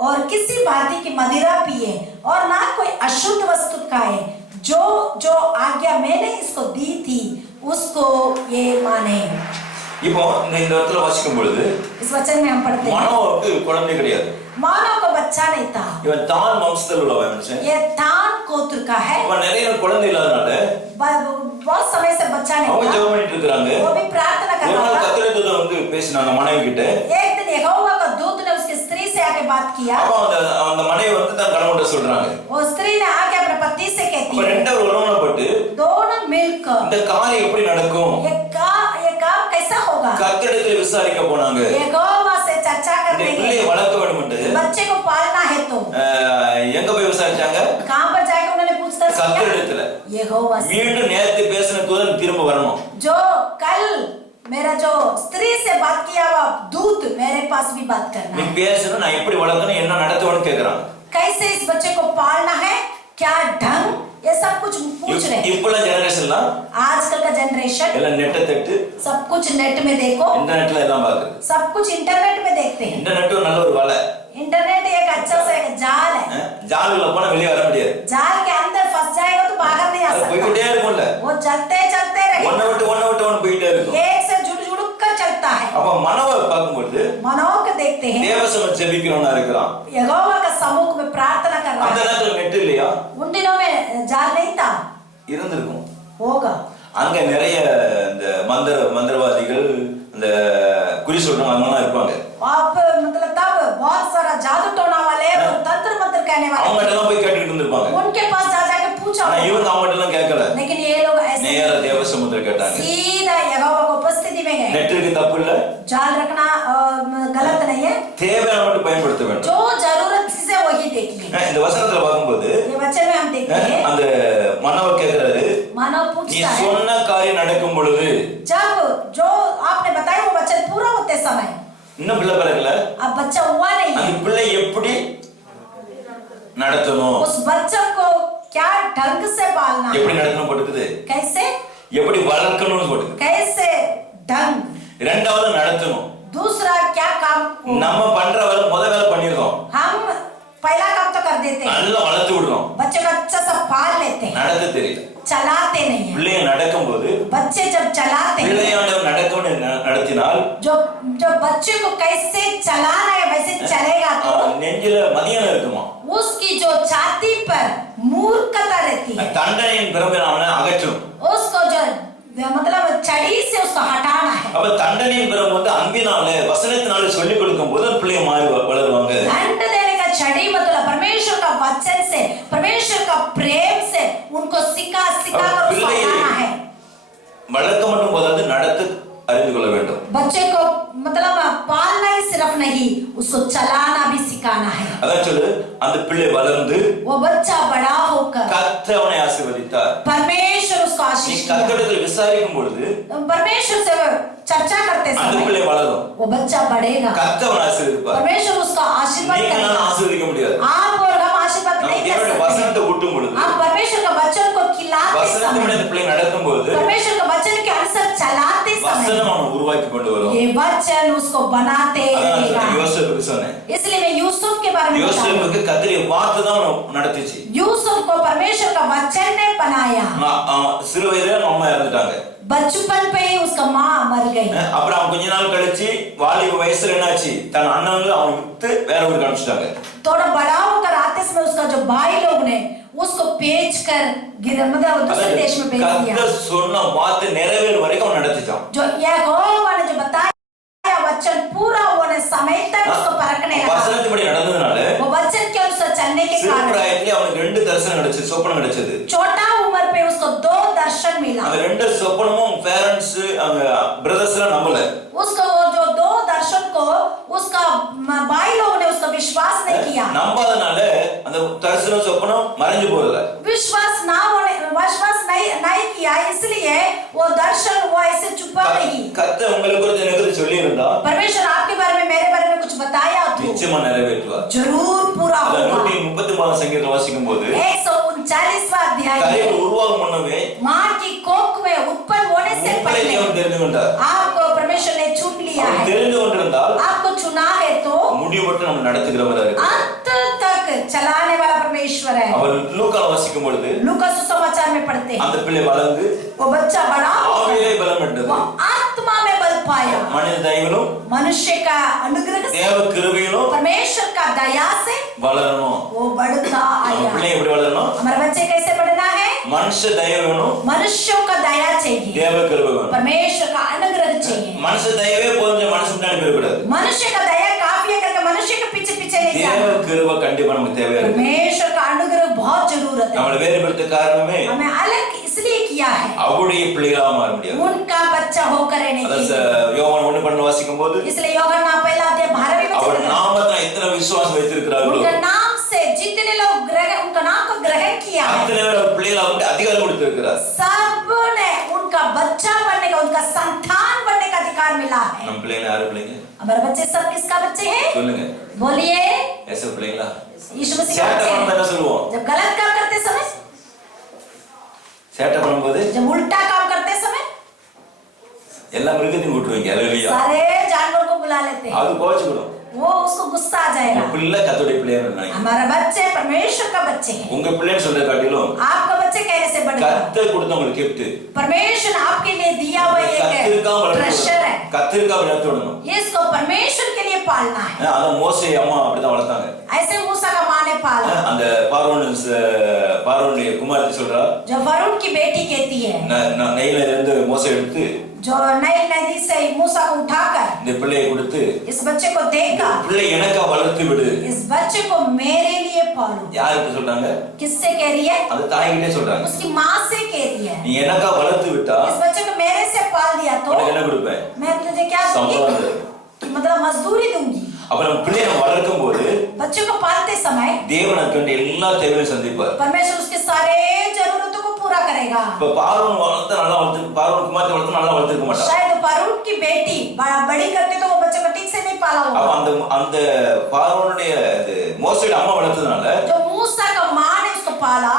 और किसी भांति की मदिरा पिए और ना कोई अशुद्ध वस्तु खाए। जो जो आज्ञा मैंने इसको दी थी उसको ये माने। இப்போ இந்த இடத்துல வாசிக்கும் பொழுது इस वचन में हम पढ़ते हैं, மனோவுக்கு குழந்தை கிடையாது. मानव को बच्चा नहीं था। இவன் தான் வம்சத்தில் உள்ளவன் மனுஷன். ये तान गोत्र का है। இவன் நிறைய குழந்தை இல்லாதனால बहुत समय से बच्चा नहीं அவங்க था। ஜெபம் பண்ணிட்டு இருக்காங்க. वो भी प्रार्थना कर ஒரு रहा நாள் था। கர்த்தருடைய தூதன் வந்து பேசினாங்க மனைவி கிட்ட. एक दिन यहोवा का दूत ने उसकी स्त्री से आके बात किया। அப்ப அந்த மனைவி வந்து தான் கணவன்கிட்ட சொல்றாங்க. वो स्त्री ने आके अपने पति से कहती அப்ப है, ரெண்டவர் உறவுப்பட்டு दोनों मिलकर இந்த காரியம் எப்படி நடக்கும் ये काम कैसा होगा। கர்த்தரிடத்தில் விசாரிக்க போனாங்க. यहोवा से चर्चा இந்த करने பிள்ளையை गए। வளர்க்க வேண்டும் என்று बच्चे को पालना है तो எங்க போய் விசாரிச்சாங்க? कहां पर जाकर उन्होंने पूछताछ किया? கர்த்தரிடத்துல. यहोवा से। மீண்டும் நேத்து பேசின தூதன் திரும்ப வரணும். जो कल मेरा जो स्त्री से बात किया वो दूत मेरे पास भी बात करना நீ है। பேசணும், நான் எப்படி வளர்க்கணும், என்ன நடத்துவேன்னு கேக்குறாங்க. कैसे इस बच्चे को पालना है, क्या ढंग, ये सब कुछ पूछ रहे हैं। இப்போல ஜெனரேஷன்லாம் आजकल का जनरेशन எல்லாம் நெட்டை தட்டு सब कुछ नेट में देखो, இன்டர்நெட்ல எல்லாம் பாக்குது. सब कुछ इंटरनेट में देखते हैं। இன்டர்நெட் ஒரு நல்ல ஒரு வலை. इंटरनेट एक अच्छा सा एक जाल है। ஜாலுக்குள்ள போனா வெளியே வர முடியாது. जाल के अंदर फंस जाएगा तो बाहर नहीं आ அது सकता। போய்கிட்டே இருக்கும்ல. वो चलते चलते ஒண்ணு रहेगा, விட்டு ஒண்ணு போயிட்டே இருக்கும். एक से जुड़ जुड़ कर चलता है। அப்ப மனோவை பார்க்கும்போது मनोह को देखते हैं, தேவசம ஜெபிக்கிறவனா இருக்கிறான். यहोवा का सम्मुख में प्रार्थना कर रहा அந்த है। நேரத்துல நெட் இல்லையா? उन दिनों में जाल नहीं था, இருந்திருக்கும். होगा। அங்க நிறைய இந்த மந்திரவாதிகள், இந்த குறி சொல்றவங்க அவங்கலாம் இருப்பாங்க. आप मतलब तब बहुत सारा जादू टोना वाले और तंत्र मंत्र कहने அவங்க वाले எல்லாம் போய் கேட்டுட்டு இருந்திருப்பாங்க. उनके पास जा जाके पूछा, ஆனா இவங்க அவங்க எல்லாம் கேட்கல. लेकिन ये लोग ऐसे நேர தேவசமுத்திர கேட்டாங்க. सीधा यहोवा को उपस्थिति में गए। நெட்டுக்கு தப்பு இல்ல, जाल रखना गलत नहीं है, தேவையான மட்டும் பயன்படுத்த வேண்டும். जो जरूरत से वही देखिए। இந்த வசனத்துல பார்க்கும்போது ये वचन में हम देखते हैं, அந்த மனோவை கேக்குறாரு, मानव நீ पूछता है, சொன்ன காரியம் நடக்கும் பொழுது जब जो आपने बताया वो वचन पूरा होते समय இன்னும் பிள்ளை பிறக்கல, अब बच्चा हुआ नहीं அந்த है, பிள்ளை எப்படி நடத்தணும், उस बच्चे को क्या ढंग से पालना है, எப்படி நடத்தணும் போட்டுக்குது, कैसे எப்படி வளர்க்கணும்னு போட்டுக்குது. कैसे ढंग, இரண்டாவது நடத்தணும். दूसरा क्या काम को நம்ம பண்ற வேலை முத வேலை பண்ணிருக்கோம், हम पहला काम तो कर देते हैं, நல்லா வளர்த்து விடுறோம், बच्चे को अच्छा सा पाल लेते हैं, நடத்த தெரியல. चलाते नहीं है। பிள்ளைய நடக்கும்போது बच्चे जब चलाते हैं, பிள்ளையாண்டவர் நடக்கணும்னு நடத்தினால் जो जो बच्चे को कैसे चलाना है वैसे चलेगा तो நெஞ்சில மதியானம் இருக்குமா, उसकी जो छाती पर मूर्खता रहती है, தண்டனையின் பிறகு அவனை அகற்றும். उसको जो मतलब छड़ी से उसको हटाना है। அப்ப தண்டனையின் பிறகு வந்து அன்பினால வசனத்தினால சொல்லிக் கொடுக்கும் போது பிள்ளைய மாறி வளருவாங்க. दंड देने का छड़ी मतलब परमेश्वर का वचन से, परमेश्वर का प्रेम से उनको सिखा कर उसको हटाना है। வளர்க்க மட்டும் போதாது, நடத்த அறிந்து கொள்ள வேண்டும். बच्चे को मतलब पालना ही सिर्फ नहीं, उसको चलाना भी सिखाना है। அதான் சொல்லு, அந்த பிள்ளை வளர்ந்து वो बच्चा बड़ा होकर கர்த்தர் அவனை ஆசீர்வதித்தார். परमेश्वर उसको நீ आशीष दिया। கர்த்தரிடத்தில் விசாரிக்கும் பொழுது परमेश्वर से चर्चा करते அந்த समय பிள்ளை வளரும், वो बच्चा बढ़ेगा, கர்த்தர் அவனை ஆசீர்வதிப்பார். परमेश्वर उसका आशीर्वाद நீங்க करेगा। நான் ஆசீர்வதிக்க முடியாது. आप और हम आशीर्वाद நம்ம नहीं कर தேவனுடைய सकते। வசனத்தை ஊட்டும் பொழுது, आप परमेश्वर का वचन को खिलाते வசனத்தை समय, இந்த பிள்ளை நடக்கும் போது परमेश्वर का वचन के अनुसार चलाते समय வசனம் அவனை உருவாக்கி கொண்டு வரும். ये वचन उसको बनाते அதான் நான் रहेगा। யோசேப்புக்கு சொன்னேன். इसलिए मैं यूसुफ के बारे में बताऊं। யோசேப்புக்கு கர்த்தருடைய வார்த்தை தான் அவனை நடத்திச்சு. यूसुफ को परमेश्वर का वचन ने बनाया। சிறு வயதுல அம்மா இறந்துட்டாங்க. बचपन पे ही उसका माँ मर गई। அப்புறம் அவன் கொஞ்ச நாள் கழிச்சு வாலிப வயசுல என்னாச்சு, தன் அண்ணனுங்க அவன் வித்து வேற ஊருக்கு அனுப்பிச்சிட்டாங்க. थोड़ा बड़ा होकर आते समय उसका जो भाई लोग ने उसको बेच कर मतलब दूसरे देश में भेज दिया। கர்த்தர் சொன்ன வார்த்தை நிறைவேறும் வரைக்கும் அவன் நடத்திட்டான். जो यहोवा ने जो बताया वचन पूरा होने समय तक उसको परखने लगा। வசனத்தின்படி நடந்ததனால वो वचन के अनुसार चलने के சிறு कारण பிராயத்திலே அவனுக்கு 2 தரிசனம் கிடைச்சது, சொப்பனம் கிடைச்சது. छोटा उम्र पे उसको 2 दर्शन मिला। அந்த 2 சொப்பனமும் பேரண்ட்ஸ் அவங்க பிரதர்ஸ் எல்லாம் நம்பல. उसको वो जो 2 दर्शन को उसका भाई लोगों ने उसका विश्वास नहीं किया। நம்பாதனால அந்த தரிசனம் சொப்பனம் மறைஞ்சு போறல. विश्वास नहीं किया, इसलिए वो दर्शन वो ऐसे छुपा नहीं। கர்த்தர் உங்களுக்கு ஒரு எனக்கு சொல்லி இருந்தா परमेश्वर आपके बारे में मेरे बारे में कुछ बताया तो நிச்சயமா நிறைவேற்றுவார். जरूर पूरा होगा। 133 சங்கீதம் வாசிக்கும் போது 139वां अध्याय கரை உருவாகும் முன்னமே मां की कोख में उत्पन्न होने से पहले அவன் தெரிந்து கொண்டார். आपको परमेश्वर ने चुन लिया है। தெரிந்து கொண்டிருந்தால் आपको चुना है तो முடிவு மட்டும் நம்ம நடத்துகிறவரா இருக்கிறார். अंत तक चलाने वाला परमेश्वर है। அவர் லூக்கா வாசிக்கும் பொழுது लूका सुसमाचार में पढ़ते हैं அந்த பிள்ளை வளர்ந்து वो बच्चा बड़ा ஆவியிலே பலம் பெற்றது. वो आत्मा में बल पाया। மனித தயவிலும் मनुष्य का अनुग्रह से தேவ கிருபையிலும் परमेश्वर का दया से வளரணும். वो बढ़ता நம்ம आया। பிள்ளை எப்படி வளரணும்? हमारे बच्चे कैसे बढ़ना है? மனுஷ தயவு வேணும், मनुष्यों का दया चाहिए, தேவ கிருபை வேணும். परमेश्वर का अनुग्रह चाहिए। மனுஷ தயவே போதும், மனுஷன் முன்னாடி போயிடக்கூடாது. मनुष्य का दया काफी है करके मनुष्य के पीछे नहीं தேவ जाना। கிருபை கண்டிப்பா நமக்கு தேவையா இருக்கு. परमेश्वर का अनुग्रह बहुत जरूरत है। நம்மள வேறுபடுத்த காரணமே हमें अलग इसलिए किया है அவருடைய பிள்ளைகளா மாற முடியாது. उनका बच्चा होकर रहने के लिए। யோவான் 1:12 வாசிக்கும் போது इसलिए யோहन्ना पहला अध्याय 12वें அவர் वचन में நாமத்துல எத்தனை விசுவாசம் வைத்திருக்கிறார்களோ उनका नाम से जितने लोग उनका नाम को ग्रहण किया है அத்தனை பேர் அவர் பிள்ளைகளா வந்து அதிகாரம் கொடுத்திருக்கிறார். सबने उनका बच्चा बनने का, उनका संतान बनने का अधिकार मिला है। நம்ம பிள்ளைங்க யாரு பிள்ளைங்க हमारे बच्चे सब किसका बच्चे हैं? சொல்லுங்க. बोलिए ஏசு பிள்ளைங்களா? यीशु मसीह का சேட்டை बच्चे பண்ணா हैं। என்ன சொல்லுவோம்? जब गलत काम करते समय, சேட்டை பண்ணும்போது जब उल्टा काम करते समय எல்லா மிருகத்தையும் கூட்டுவீங்க. அல்லேலூயா. सारे जानवर को बुला लेते हैं, அது கோச்சுடும். वो उसको गुस्सा आ जाएगा। உங்க பிள்ளை கர்த்தருடைய பிள்ளையா இருந்தாங்க. हमारा बच्चे परमेश्वर का बच्चे हैं। உங்க பிள்ளைன்னு சொல்ற காட்டிலும் आपका बच्चे कहने से बढ़कर கர்த்தர் கொடுத்த உங்களுக்கு gift. परमेश्वर आपके लिए दिया हुआ एक ट्रेजर है। கர்த்தருக்காக வளர்த்து விடணும். इसको परमेश्वर के लिए पालना है। அத மோசே அம்மா அப்படிதான் வளர்த்தாங்க. ऐसे मूसा का माँ ने पाला। அந்த பார்வோனுடைய குமாரத்தி சொல்றா, जो फरून की बेटी कहती है, நான் நைல இருந்து மோசே எடுத்து जो नई नदी से मूसा को उठाकर இந்த பிள்ளையை கொடுத்து इस बच्चे को देगा, பிள்ளை எனக்கா வளர்த்து விடு. इस बच्चे को मेरे लिए पालो। யாருக்கு சொல்றாங்க? किससे कह रही है? அந்த தாய்கிட்டே சொல்றாங்க. उसकी माँ से कह रही है। நீ எனக்கா வளர்த்து விட்டா इस बच्चे को मेरे से पाल दिया तो உனக்கு என்ன கொடுப்பேன்? मैं तुझे क्या சம்பளம். दूंगी? मतलब मजदूरी दूंगी। அப்ப நம்ம பிள்ளையை வளர்க்கும் போது बच्चे को पालते समय தேவன் அதுக்கு எல்லா தேவையும் சந்திப்பார். परमेश्वर उसके सारे जरूरतों को पूरा करेगा। இப்ப பார்வோன் வளர்த்து நல்லா வளர்த்து, பார்வோன் குமாரத்தை வளர்த்து நல்லா வளர்த்திருக்க மாட்டான். शायद फरून की बेटी बड़ी करते तो वो बच्चे को ठीक से नहीं पाला அப்ப होगा। அந்த பார்வோனுடைய மோசையோட அம்மா வளர்த்ததுனால जो मूसा का माँ ने उसको पाला,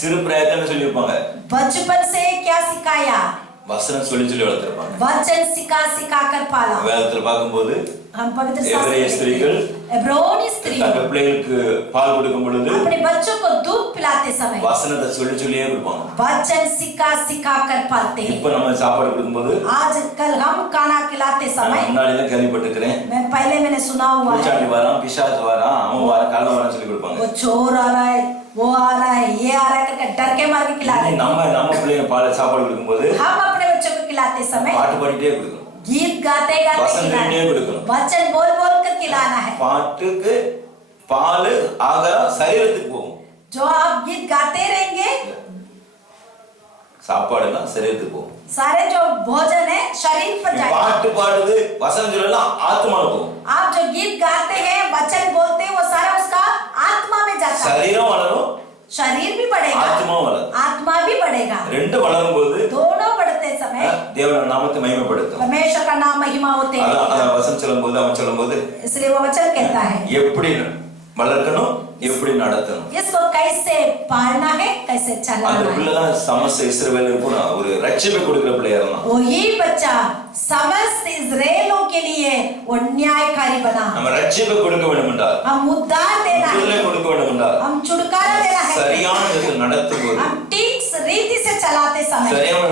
சிறு பிராயத்துல சொல்லியிருப்பாங்க, बचपन से क्या सिखाया? வசனம் சொல்லி சொல்லி வளர்த்திருப்பாங்க. वचन सिखा सिखा कर पाला। வேதத்துல பார்க்கும்போது हम पवित्र எபிரேய ஸ்திரீகள் एब्रोनी स्त्री தங்கள் பிள்ளைகளுக்கு பால் கொடுக்கும் பொழுது अपने बच्चों को दूध पिलाते समय வசனத்தை சொல்லி சொல்லியே கொடுப்பாங்க. वचन सिखा सिखा कर पालते हैं। இப்ப நம்ம சாப்பாடு கொடுக்கும்போது आजकल हम खाना खिलाते समय, முன்னாடி தான் கேள்விப்பட்டிருக்கிறேன், मैंने सुना हुआ है, பூச்சாண்டி வரான், பிசாசு வரான், அவன் வரான், கள்ள வரான்னு சொல்லி கொடுப்பாங்க. वो चोर आ रहा है, वो आ रहा है, ये आ रहा है करके डर के मार के खिला देते हैं। நம்ம பிள்ளைங்க பால் சாப்பாடு கொடுக்கும்போது हम अपने बच्चों को खिलाते समय பாட்டு பாடிட்டே கொடுக்கணும். गीत गाते गाते वचन खिलाना नहीं है, கொடுக்கணும். वचन बोल बोल कर खिलाना है। பாட்டுக்கு பால் ஆகாரம் சரீரத்துக்கு போகும், जो आप गीत गाते रहेंगे சாப்பாடுலாம் சரீரத்துக்கு போகும். सारे जो भोजन है शरीर पर जाएगा। பாட்டு பாடுது வசனம் சொல்லலாம் ஆத்மாவுக்கு போகும். आप जो गीत गाते हैं, वचन बोलते हैं, वो सारा उसका आत्मा में जाता है। சரீரம் வளரும், शरीर भी बढ़ेगा, ஆத்மா வளரும். आत्मा भी बढ़ेगा। ரெண்டு வளரும் போது दोनों बढ़ते समय தேவனோட நாமத்தை மகிமைப்படுத்தும். परमेश्वर का नाम महिमा होते हैं। அதான் வசனம் சொல்லும் போது அவன் சொல்லும் போது इसलिए वो वचन कहता है எப்படி வளர்க்கணும், எப்படி நடத்தணும். इसको कैसे पालना है, कैसे அந்த चलाना है। பிள்ளைதான் சமஸ்த இஸ்ரவேலுக்கு ஒரு ரட்சிப்பை கொடுக்கிற பிள்ளையா இருந்தான். वही बच्चा समस्त इजराइलों के लिए वो न्यायकारी बना। நம்ம ரட்சிப்பை கொடுக்க வேண்டும் என்றால், हम उद्धार देना விடுதலை है, கொடுக்க வேண்டும் என்றால், हम छुटकारा देना है, சரியான விதத்தில் நடத்தும் போது हम ठीक रीति से चलाते समय, சரியான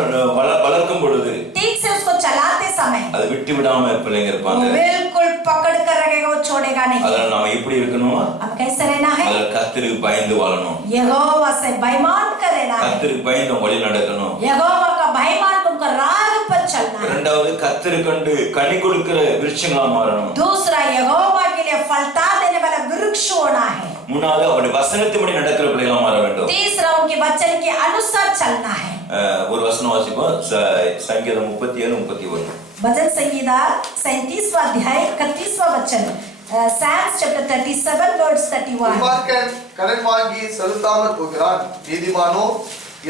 வளர்க்கும் பொழுது ठीक से उसको चलाते समय அதை விட்டு விடாம பிள்ளைங்க वो இருப்பாங்க. बिल्कुल पकड़ कर रखेगा, वो छोड़ेगा नहीं। அதனால நாம எப்படி இருக்கணும்? अब कैसे रहना है? அதுல கர்த்தருக்கு பயந்து வாழணும். यहोवा से भय मान कर रहना है। கர்த்தருக்கு பயந்து வழி நடக்கணும். यहोवा का भय मान कर उनका राग पर चलना है। இரண்டாவது கர்த்தருக்கு கண்டு கனி கொடுக்கிற விருட்சங்களா மாறணும். दूसरा यहोवा के लिए फलता देने वाला वृक्ष होना है। மூணாவது அவருடைய வசனத்தின்படி நடக்கிற பிள்ளைகளா மாற வேண்டும். तीसरा उनके वचन के अनुसार चलना है। ஒரு வசனம் வாசிப்போம். சங்கீதம் 37:31. भजन संहिता 37वां अध्याय 31वां वचन, Psalms chapter 37 verse 31. துன்மார்க்கன் கடன் வாங்கி செலுத்தாமல் போகிறான், நீதிமானோ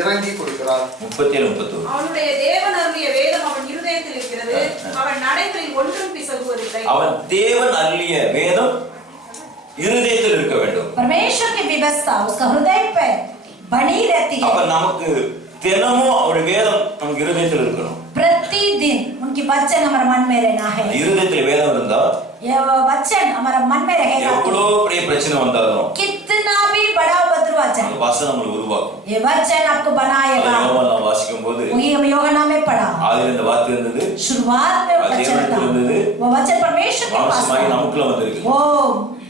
இறங்கி கொடுக்கிறான். 37:31. அவனுடைய தேவன் அருளிய வேதம் அவன் இருதயத்தில் இருக்கிறது, அவன் நடைகளில் ஒன்றும் பிசகுவதில்லை. அவன் தேவன் அருளிய வேதம் இருதயத்தில் இருக்க வேண்டும். परमेश्वर की व्यवस्था उसका हृदय पे बनी रहती அப்ப है। நமக்கு தினமும் அவருடைய வேதம் நமக்கு இருதயத்தில் இருக்கணும். प्रतिदिन उनकी वचन हमारे मन में रहना है। இருதயத்தில் வேதம் இருந்தா ये वचन हमारे मन में रहेगा எவ்வளோ பெரிய பிரச்சனை வந்தாலும் कितना भी बड़ा उपद्रव आ जाए, அந்த வசனம் நம்மளை உருவாக்கும். ये वचन आपको बनाएगा। யோவான் வாசிக்கும் போது वही हम यूहन्ना में पढ़ा, ஆதியில் இந்த வார்த்தை இருந்தது, शुरुआत में वो वचन था, वो वचन परमेश्वर के पास மாம்சமாகி था, நமக்குள்ள வந்திருக்கு. वो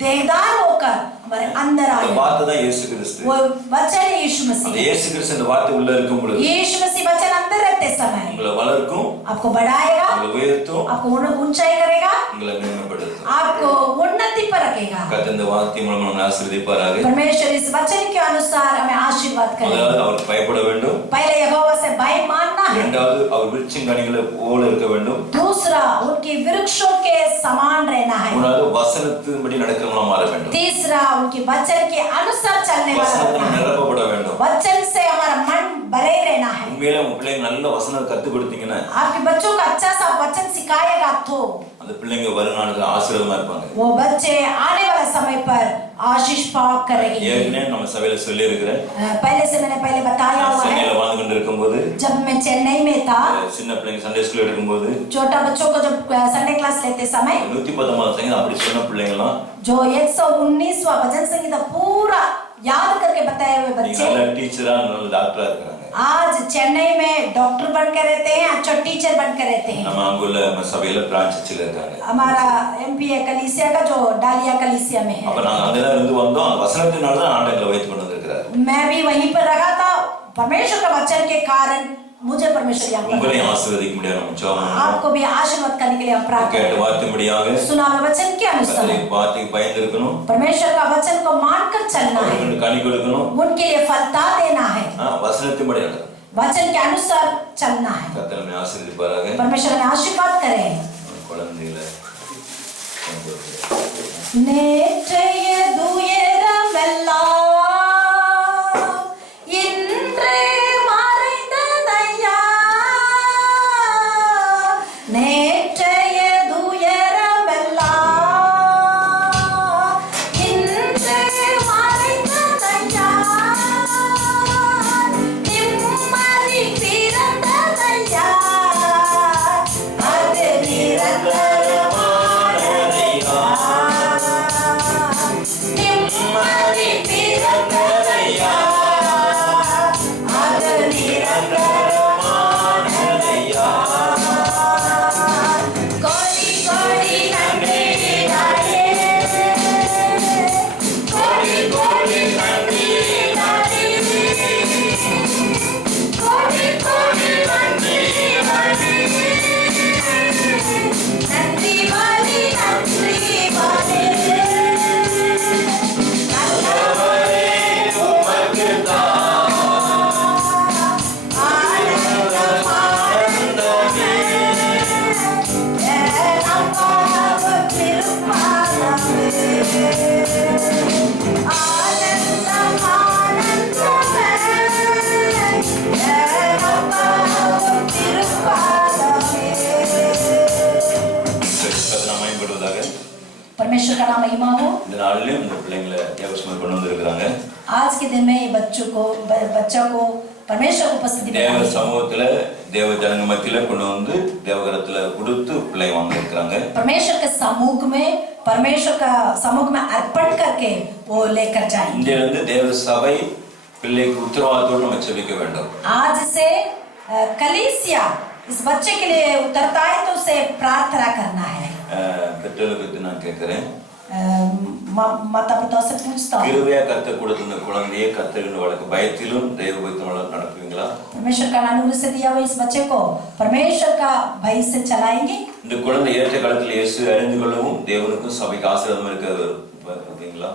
देहदार होकर हमारे अंदर அந்த आया। வார்த்தை தான் இயேசு கிறிஸ்து. वो वचन है यीशु அந்த मसीह। இயேசு கிறிஸ்து அந்த வார்த்தை உள்ள இருக்கும் பொழுது यीशु मसीह वचन अंदर रहते समय உங்களை வளர்க்கும், आपको बढ़ाएगा, உங்களை உயர்த்தும், आपको ऊंचाई करेगा, உங்களை மேன்மைப்படுத்தும். आपको उन्नति पर रखेगा। கர்த்தர் இந்த வார்த்தை மூலம் நம்மை ஆசீர்வதிப்பாராக. परमेश्वर इस वचन के अनुसार हमें आशीर्वाद करे। முதலாவது அவருக்கு பயப்பட வேண்டும். पहले यहोवा से भय मानना है। இரண்டாவது அவர் விருட்சங்கனிகளை போல இருக்க வேண்டும். दूसरा उनके वृक्षों के समान रहना है। மூணாவது வசனத்தின்படி நடக்கிறவங்களா மாற வேண்டும். तीसरा उनके वचन के अनुसार चलने वाला வசனத்தினால் रहना है। நிரப்பப்பட வேண்டும். वचन से हमारा मन भरे रहना है। உண்மையிலே உங்க பிள்ளைங்க நல்ல வசனம் கத்துக் கொடுத்தீங்கன்னா आपके बच्चों को अच्छा सा वचन सिखाएगा तो அந்த பிள்ளைங்க வருநாளுக்கு ஆசீர்வாதமா இருப்பாங்க. वो बच्चे आने वाले समय पर आशीष पाप करेंगे। ஏற்கனவே நம்ம சபையில சொல்லி இருக்கிறேன். पहले से मैंने पहले बताया हुआ है। சென்னையில வாழ்ந்து கொண்டு இருக்கும்போது जब मैं चेन्नई में था, சின்ன பிள்ளைங்க சண்டே ஸ்கூல் எடுக்கும்போது छोटा बच्चों को जब संडे क्लास लेते समय 119 संगीत அப்படி சொன்ன பிள்ளைங்கலாம் जो 119वां भजन संगीत पूरा याद करके बताए हुए நீங்க बच्चे நல்ல டீச்சரா நல்ல டாக்டரா இருக்காங்க. आज चेन्नई में डॉक्टर बनकर रहते हैं, अच्छा टीचर बनकर रहते हैं। நம்ம அங்குள்ள நம்ம சபையில பிரான்ச் சர்ச்சில் இருக்காங்க. हमारा एमपीए कलीसिया का जो डालिया कलीसिया में அப்ப है, நாங்க அங்கதான் இருந்து வந்தோம். அந்த வசனத்தினால தான் ஆண்டவரை வைத்து கொண்டு வந்திருக்கிறார். मैं भी वहीं पर रहा था। परमेश्वर का वचन के कारण मुझे परमेश्वर यहाँ पर உங்களையும் ஆசீர்வதிக்க முடியாது. நம்ம ஜெபம் பண்ணுவோம். आपको भी आशीर्वाद करने के लिए हम प्रार्थना கேட்ட करते हैं। வார்த்தைப்படியாக सुना हुआ वचन के अनुसार கர்த்தருடைய வார்த்தைக்கு பயந்து இருக்கணும். परमेश्वर का वचन को मानकर चलना है, அவர்களுக்கு கனி கொடுக்கணும். उनके लिए फलता देना है, வசனத்தின்படி நடக்கணும். वचन के अनुसार चलना है। கர்த்தர் நம்மை ஆசீர்வதிப்பாராக. परमेश्वर हमें आशीर्वाद करे। குழந்தைகளை நேற்றைய துயரமெல்லாம் இன்றே மறைந்ததையா, நேற்றைய துயரமெல்லாம் இன்றே மறைந்ததையா, நிம்மதி பிறந்ததையா, அது நிரந்தரமானதையா, நிம்மதி பிறந்ததையா, அது நிரந்தரமானதையா. கோடி கோடி நன்றி தாயே, கோடி கோடி நன்றி தாயே, கோடி கோடி நன்றி தாயே, நன்றி வாரி நன்றி வாரி, நல்லவரே உமக்குத்தான் ஆனந்தம் ஆனந்தமே, ஏனம்மாவும் திருப்பாதமே, ஆனந்தம் ஆனந்தமே, ஏனம்மாவும் திருப்பாதமே। கர்த்தர் நாம மேம்படுவதாக. परमेश्वर का नाम महिमा हो। இந்த நாளிலும் இந்த பிள்ளைங்களை தேவசமர் கொண்டு வந்திருக்கிறாங்க. आज के दिन में ये बच्चा को परमेश्वर को उपस्थिति தேவ में சமூகத்துல தேவ ஜனங்க மத்தியில கொண்டு வந்து தேவகரத்துல கொடுத்து பிள்ளை வாங்கியிருக்கிறாங்க. परमेश्वर के समूह में अर्पण करके वो लेकर जाएंगे। இந்தியிலிருந்து தேவ சபை பிள்ளைக்கு உத்தரவாதத்தோடு நம்ம ஜெபிக்க வேண்டும். आज से कलीसिया इस बच्चे के लिए उतरता है तो उसे प्रार्थना करना है. பெற்றோர்களுக்கு நான் கேட்கிறேன், माता पिता से पूछता हूँ, கிருபையா கர்த்தர் கொடுத்த இந்த குழந்தையை கர்த்தரின் வழக்கு பயத்திலும் தெய்வ பயத்திலும் நடத்துவீங்களா? परमेश्वर का अनुग्रह से दिया हुआ इस बच्चे को परमेश्वर का भय से चलाएंगे. இந்த குழந்தை ஏற்ற காலத்தில் இயேசு அறிந்து கொள்ளவும் தேவனுக்கும் சபைக்கு ஆசீர்வாதம் இருக்கிறீங்களா?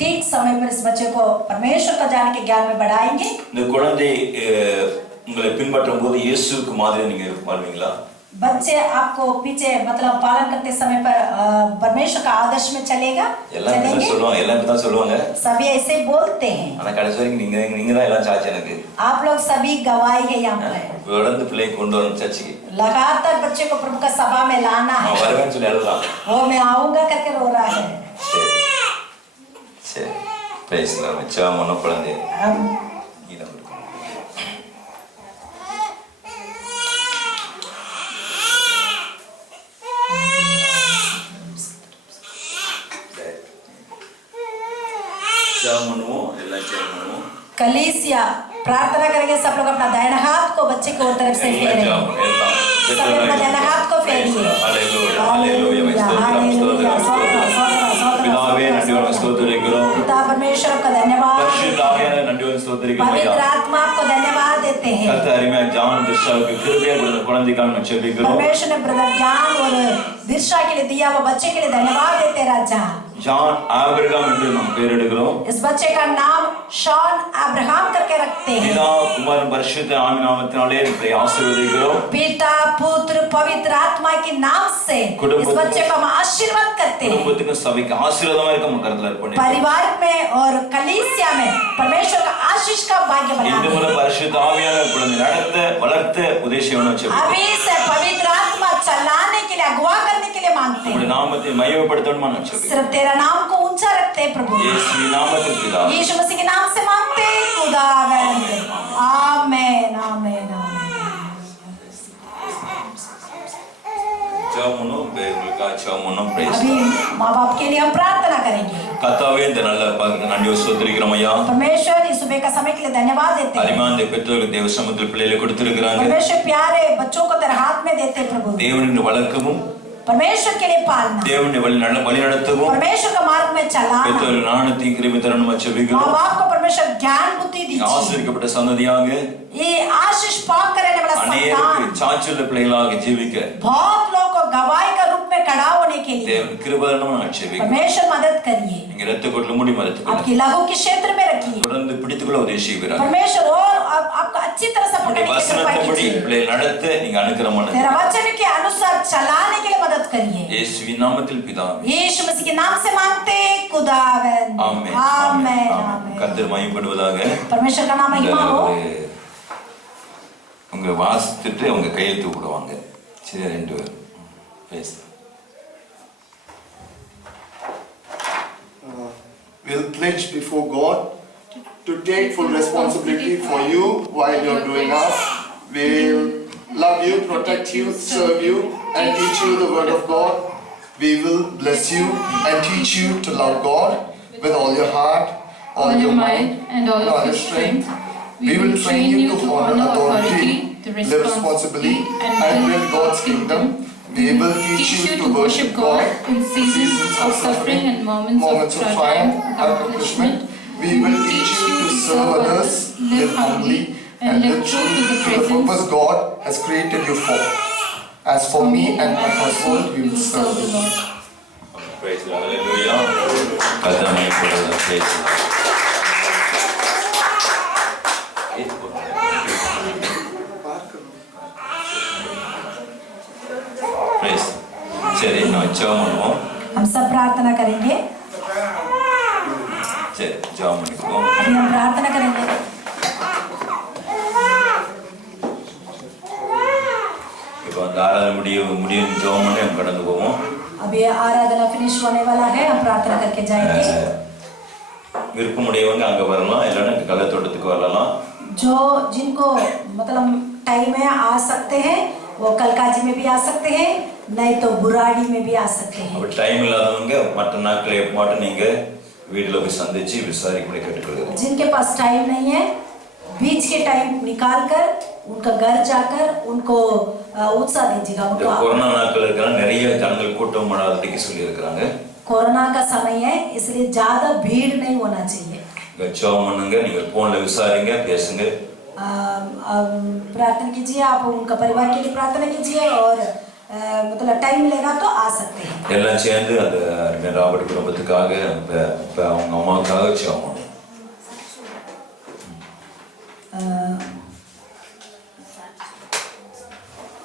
ठीक समय पर इस बच्चे को परमेश्वर का जान के ज्ञान में बढ़ाएंगे. இந்த குழந்தை உங்களை பின்பற்றும் போது இயேசுவுக்கு மாதிரி நீங்க வாழ்வீங்களா? बच्चे आपको पीछे मतलब पालन करते समय पर परमेश्वर का आदर्श में चलेगा, चलेंगे. சொல்லுவாங்க, सभी ऐसे बोलते हैं. ஆனா கடைசி வரைக்கும் நீங்க தான் எல்லாம் சாட்சி. எனக்கு आप लोग सभी गवाही है यहाँ पर. தொடர்ந்து பிள்ளை கொண்டு வரணும் சர்ச்சுக்கு. लगातार बच्चे को प्रभु का सभा में लाना है. வருவேன்னு சொல்லி அழுதான். वो मैं आऊंगा करके रो रहा है. சரி, பிரைஸ் லார்ட். வச்சா மன குழந்தை कलीसिया प्रार्थना करेंगे. सब लोग अपना दाहिना हाथ को बच्चे की ओर तरफ से फेरें. सब अपना दाहिना हाथ को फेरिए. Hallelujah, hallelujah. பிதாவே நன்றி உமக்கு ஸ்தோத்திரிக்கிறோம். पिता परमेश्वर का धन्यवाद. பரிசுத்த ஆவியானவரே நன்றி உமக்கு ஸ்தோத்திரிக்கிறோம். पवित्र आत्मा को धन्यवाद देते हैं. கர்த்தர் அருமையான ஜான் திர்ஷாவுக்கு கிருபையா கொடுத்த குழந்தைக்காக நம்ம ஜெபிக்கிறோம். परमेश्वर ने ब्रदर ज्ञान और दिर्शा के लिए दिया वो बच्चे के लिए धन्यवाद देते राजा. ஜான் ஆபிரகாம் என்று நாம் பேர் எடுக்கிறோம். इस बच्चे का नाम शॉन अब्राहम करके रखते हैं. பிதா குமாரன் பரிசுத்த ஆவி நாமத்தினாலே இதை ஆசீர்வதிக்கிறோம். पिता पुत्र पवित्र आत्मा के नाम से इस बच्चे को हम आशीर्वाद करते हैं. குடும்பத்துக்கு சபைக்கு ஆசீர்வாதமா இருக்க நம்ம கருத்துல இருப்போம். परिवार में और कलीसिया में परमेश्वर का आशीष का भाग्य இந்த बनाना. முறை பரிசுத்த ஆவியானவர் குழந்தை நடத்த வளர்த்த உதேசம் வச்சு अभी से पवित्र आत्मा चलाने के लिए अगुवा करने के लिए मांगते உங்களுடைய हैं. நாமத்தை மகிமைப்படுத்தணும்னு நான் சொல்றேன். सिर्फ तेरा नाम को ऊंचा रखते हैं प्रभु. இயேசுவின் நாமத்தில் பிதாவே. यीशु मसीह के नाम से मांगते हैं खुदावंद. आमीन, आमीन, आमीन. ஜெபமுனோ பேருக்கா ஜெபமுனோ பிரைஸ். अभी माँ बाप के लिए हम प्रार्थना करेंगे. கர்த்தாவே இந்த நல்ல நன்றி ஸ்தோத்திரிக்கிறோம் ஐயா. परमेश्वर इस सुबह का समय के लिए धन्यवाद देते हैं. அருமையான பெற்றோர்கள் தேவ சமூகத்தில் பிள்ளைகளை கொடுத்திருக்கிறாங்க. परमेश्वर प्यारे बच्चों को तेरे हाथ में देते हैं प्रभु. தேவனின் வளர்க்கவும் परमेश्वर के लिए पालना, தேவனுடைய வழி நடத்தவும் परमेश्वर का मार्ग में चलाना. பெற்றோர்கள் ஞானத்தையும் கிருபை தரணும் माँ ஜெபிக்கிறோம். बाप को परमेश्वर ज्ञान बुद्धि दीजिए. ஆசீர்வதிக்கப்பட்ட சந்ததியாக ये आशीष पाकर रहने वाला அநேகருக்கு संतान சாட்சியுள்ள பிள்ளைகளாக ஜீவிக்க बहुत लोगों को गवाही का रूप में खड़ा होने के लिए தேவன் கிருபை தரணும் நான் ஜெபிக்கிறேன். परमेश्वर मदद करिए. நீங்க இரத்த கொட்டில் மூடி மறைத்துக்கொள்ளுங்க. आपकी लहू के क्षेत्र में रखिए. தொடர்ந்து பிடித்துக்கொள்ள உதவி செய்கிறார். परमेश्वर और आपको अच्छी तरह से पकड़ने की कृपा வசனத்தின்படி कीजिए. பிள்ளை நடத்த நீங்க அனுக்கிரமம் तेरा वचन के अनुसार चलाने के लिए मदद करिए. இயேசுவின் நாமத்தில் பிதாவே. यीशु मसीह के नाम से मांगते हैं खुदावंद. ஆமென். आमेन, ஆமென். आमेन. கர்த்தர் மகிமைப்படுவதாக. परमेश्वर का नाम महिमा हो. உங்க வாசித்துட்டு அவங்க கையெழுத்து விடுவாங்க. சரி, ரெண்டு பேரும் பேச. Will pledge before God to take full responsibility for you while you're growing up. Will love you, protect you, serve you, and teach you the word of God. We will bless you and teach you to love God with all your heart, all your mind, and all of your strength. We will train you to honor authority, live responsibly, and build God's kingdom. We will teach you to worship God in seasons of suffering and moments of triumph and accomplishment. We will teach you to serve others, live humbly, and live true to the purpose God has created you for. As for me and my household, we will serve the Lord. Praise the Lord. Hallelujah. கர்த்தர் மகிமைப்படுவதாக. Praise the Lord. Praise. சரி, நான் ஜெபம் பண்ணுவோம். हम सब प्रार्थना करेंगे. சரி, ஜெபம் பண்ணிக்குவோம். अभी हम प्रार्थना करेंगे. இப்போ அந்த ஆராதனை முடியும் ஜெபம் பண்ணி நம்ம கடந்து போவோம். अभी आराधना फिनिश होने वाला है. हम प्रार्थना करके जाएंगे. விருப்பமுடையவங்க அங்க வரலாம், இல்லைன்னா கலை தோட்டத்துக்கு வரலாம். जो जिनको मतलब टाइम है आ सकते हैं, वो कलकाजी में भी आ सकते हैं, नहीं तो बुराड़ी में भी आ सकते हैं. அப்படி டைம் இல்லாதவங்க மற்ற நாட்கள் எப்போ நீங்க வீட்டுல போய் சந்திச்சு விசாரிக்க கேட்டுக்கொள்கிறேன். जिनके पास टाइम नहीं है, बीच के टाइम निकाल कर उनका घर जाकर उनको उत्साह दीजिएगा. இந்த கொரோனா நாட்கள் இருக்கிற நிறைய ஜனங்கள் கூட்டம் பண்ணாதபடிக்கு சொல்லி இருக்கிறாங்க. कोरोना का समय है, इसलिए ज्यादा भीड़ नहीं होना चाहिए. ஜெபம் பண்ணுங்க, நீங்க போன்ல விசாரிங்க, பேசுங்க. प्रार्थना कीजिए, आप उनका परिवार के लिए प्रार्थना कीजिए और मतलब टाइम मिलेगा तो आ सकते हैं. எல்லாம் சேர்ந்து அந்த ராபர்ட் குடும்பத்துக்காக அவங்க அம்மாவுக்காக ஜெபம் பண்ணுங்க.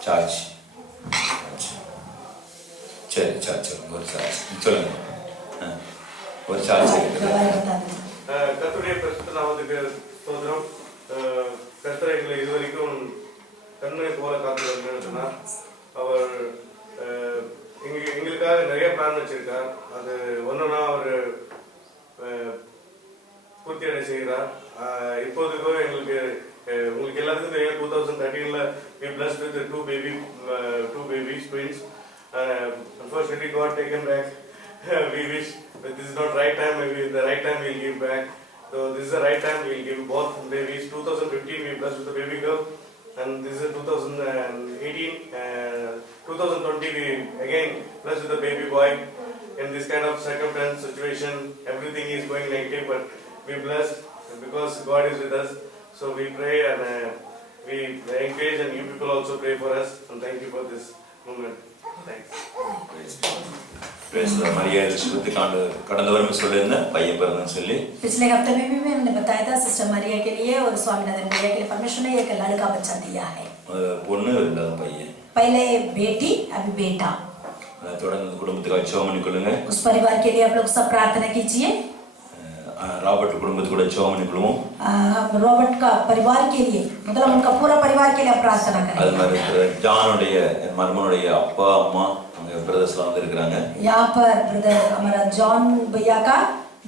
சார்ஜ் சரி சார்ஜ் ஒரு சார்ஜ் சொல்லுங்க. ஒரு சார்ஜ் கர்த்தருடைய பரிசுத்த நாமத்துக்கு ஸ்தோத்திரம். கர்த்தர் எங்களை இதுவரைக்கும் கண்மணி போல காத்து வருகிறேன்னு சொன்னார். அவர் எங்களுக்காக நிறைய பிளான் வச்சிருக்கார். அது ஒன்றுனா அவர் பூர்த்தி அடை செய்கிறார். இப்போதுக்கோ உங்களுக்கு எல்லாத்துக்கும் தெரியும், 2013 we blessed with two babies, twins. Unfortunately God taken back. We wish but this is not right time. Maybe the right time we'll give back. So this is the right time we'll give both babies. 2015 we blessed with a baby girl, and this is 2018. 2020 we again blessed with a baby boy. In this kind of circumstance situation, everything is going negative, but we blessed because God is with us. So we pray and we encourage, and you people also pray for us. And thank you for this moment. Thanks. Maria Elizabeth கடந்த வாரம் சொல்லியிருந்தேன் பையன் பிறந்தன்னு சொல்லி. पिछले हफ्ते में भी मैंने बताया था सिस्टर मरिया के लिए और स्वामीनाथन भैया के लिए परमेश्वर ने एक लड़का बच्चा दिया है. பொண்ணு ரெண்டாவது பையன். पहले बेटी अभी बेटा. தொடர்ந்து குடும்பத்துக்கு ஜெபம் பண்ணிக்கொள்ளுங்க. उस परिवार के लिए आप लोग सब प्रार्थना कीजिए. ராபர்ட் குடும்பத்துக்கு கூட ஜெபம் பண்ணிக்கொள்ளுவோம். रॉबर्ट का परिवार के लिए मतलब उनका पूरा परिवार के लिए आप प्रार्थना करें. அது மாதிரி ஜானுடைய மர்மனுடைய அப்பா அம்மா அவங்க பிரதர்ஸ்லாம் வந்து இருக்காங்க. यहाँ पर ब्रदर हमारा जॉन भैया का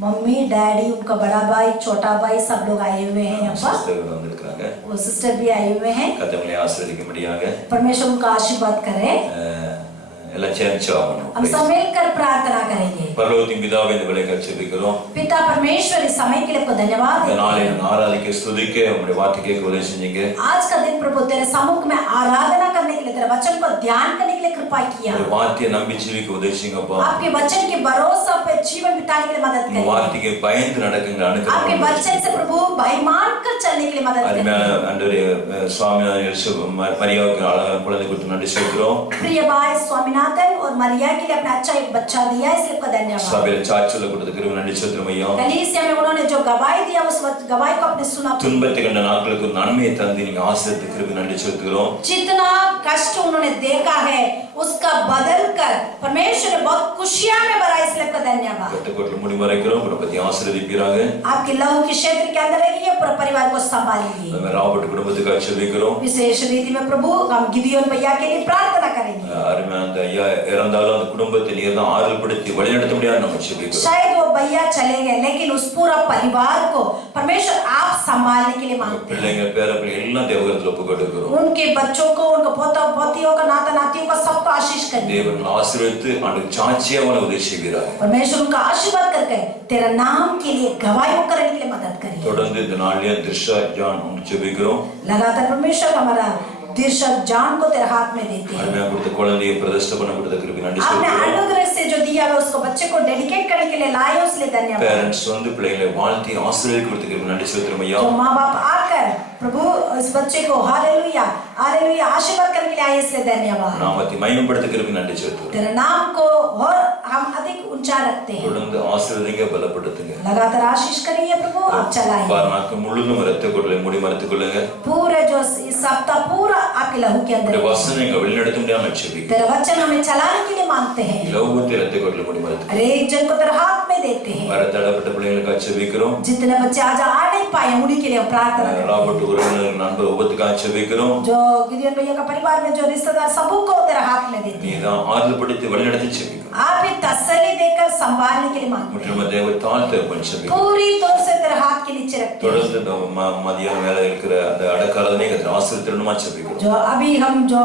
मम्मी डैडी उनका बड़ा भाई छोटा भाई सब लोग आए हुए हैं यहाँ पर. சிஸ்டர் வந்து இருக்காங்க. वो सिस्टर भी आए हुए हैं. கர்த்தரை ஆசீர்வதிக்கும்படியாக परमेश्वर उनका आशीर्वाद करे. எல்லாம் சேர்ந்து ஜெபம் பண்ணுவோம். हम सब मिलकर प्रार्थना करेंगे. பரலோகத்தின் பிதாவே இந்த வேளையை ஜெபிக்கிறோம். पिता परमेश्वर इस समय के लिए आपको धन्यवाद இந்த देते நாளை हैं. ஆராதிக்க ஸ்துதிக்க உம்முடைய வார்த்தை கேட்க உதவி செஞ்சீங்க. आज का दिन प्रभु तेरे सम्मुख में आराधना करने के लिए तेरे वचन को ध्यान करने के लिए कृपा किया. ஒரு வார்த்தையை நம்பி ஜீவிக்க உதவி செய்யுங்கப்பா. आपके वचन के भरोसा पे जीवन बिताने के लिए मदद இந்த करें. வார்த்தைக்கு பயந்து நடக்குங்க आपके அனுக்கிரகம். वचन से प्रभु भय मान कर चलने के लिए मदद அருமையான करें. ஆண்டவரே சுவாமிநாதன் எலிசபெத் மரியாவுக்கு அழகான குழந்தை கொடுத்து நன்றி செலுத்துகிறோம். प्रिय भाई स्वामीनाथन और मरिया के लिए अपना अच्छा एक बच्चा दिया इसलिए आपका धन्यवाद. சபையில சாட்சியில கொடுத்துக்கிறோம் நன்றி செலுத்துகிறோம் ஐயா. कलीसिया में उन्होंने जो गवाही दिया उस गवाही को आपने सुना. துன்பத்தை கண்ட நாட்களுக்கு ஒரு நன்மையை தந்து நீங்க ஆசீர்வதிக்கிறதுக்கு நன்றி செலுத்துகிறோம். जितना कष्ट उन्होंने देखा है उसका बदल कर परमेश्वर ने बहुत खुशियां में भरा इसलिए आपका धन्यवाद. கட்டுக்கோட்டில் முடிவரைக்கிறோம் குடும்பத்தை ஆசீர்வதிப்பீராக. आपके लहू के क्षेत्र के अंदर रहिए पूरा परिवार को संभालिए. ராபர்ட் குடும்பத்துக்காக ஜெபிக்கிறோம். विशेष रीति में प्रभु हम गिदियोन भैया के लिए प्रार्थना करेंगे. அருமையான அந்த ஐயா இறந்தாலும் அந்த குடும்பத்தை நீர் தான் ஆறுதல்படுத்தி வழிநடத்த முடியாது நம்ம ஜெபிக்கிறோம். शायद वो भैया चले गए लेकिन उस पूरा परिवार को परमेश्वर आप संभालने के लिए मांगते हैं. பிள்ளைங்க பேரப்பிள்ளை எல்லாம் தேவகரத்துல ஒப்பு கொடுக்கிறோம். उनके बच्चों को उनका पोता पोतियों का नाता नातियों का सबको आशीष करिए. தேவன் ஆசீர்வதித்து ஆண்டவர் சாட்சியாக உதவி செய்கிறார். परमेश्वर उनका आशीर्वाद करके तेरा नाम के लिए गवाही करने के लिए मदद करिए. தொடர்ந்து இந்த நாளிலே திர்ஷா ஜான் ஜெபிக்கிறோம். लगातार परमेश्वर हमारा दिर्शा जान को तेरे हाथ में देते हैं. அருமையாக கொடுத்த குழந்தையை பிரதிஷ்டை பண்ண கொடுத்த கிருபை நன்றி आपने செலுத்துகிறோம். अनुग्रह से जो दिया है उसको बच्चे को डेडिकेट करने के लिए लाए हो इसलिए धन्यवाद. பேரண்ட்ஸ் வந்து பிள்ளைகளை வாழ்த்தி ஆசீர்வதிக்க கொடுத்த கிருபை நன்றி செலுத்துகிறோம் ஐயா. तो माँ बाप आकर प्रभु इस बच्चे को हालेलुया हालेलुया आशीर्वाद करने के लिए आए इसलिए धन्यवाद. நாமத்தை மகிமைப்படுத்த கிருபை நன்றி செலுத்துகிறோம். तेरे नाम को और हम अधिक ऊंचा रखते हैं. தொடர்ந்து ஆசீர்வதிங்க பலப்படுத்துங்க. लगातार आशीष करिए प्रभु आप चलाइए. நாட்கள் முழுதும் இரத்த கொள்ளை முடி மறைத்துக் கொள்ளுங்க. पूरे जो इस सप्ताह पूरा आपके लहू के अंदर வசனங்க வழிநடத்த முடியாம ஜெபிக்கிறோம். तेरा वचन हमें चलाने के लिए मांगते हैं. லௌகத்தை இரத்த கொள்ளை முடி மறைத்து हर एक जन को तेरे हाथ में देते हैं. வரத்தடப்பட்ட பிள்ளைகளுக்காக ஜெபிக்கிறோம். जितने बच्चे आज आ नहीं पाए उन्हीं के लिए प्रार्थना करते हैं. ராபர்ட் உறவினர் நண்பர் ஒவ்வொருத்துக்காக ஜெபிக்கிறோம். जो गिदियोन भैया का परिवार में जो रिश्तेदार सबको तेरे हाथ में देते हैं. நீதான் ஆறுதல்படுத்தி வழிநடத்தி ஜெபிக்கிறோம். आप ही तसल्ली देकर संभालने के लिए मांगते हैं. முற்றிலுமா தேவ தாழ்த்த ஜெபிக்கிறோம். पूरी तौर से तेरे हाथ के नीचे रखते हैं. தொடர்ந்து மதியம் மேல இருக்கிற அந்த அடக்கால ஆராதனை கர்த்தர் ஆசீர்வதிக்கணுமா ஜெபிக்கிறோம். जो अभी हम जो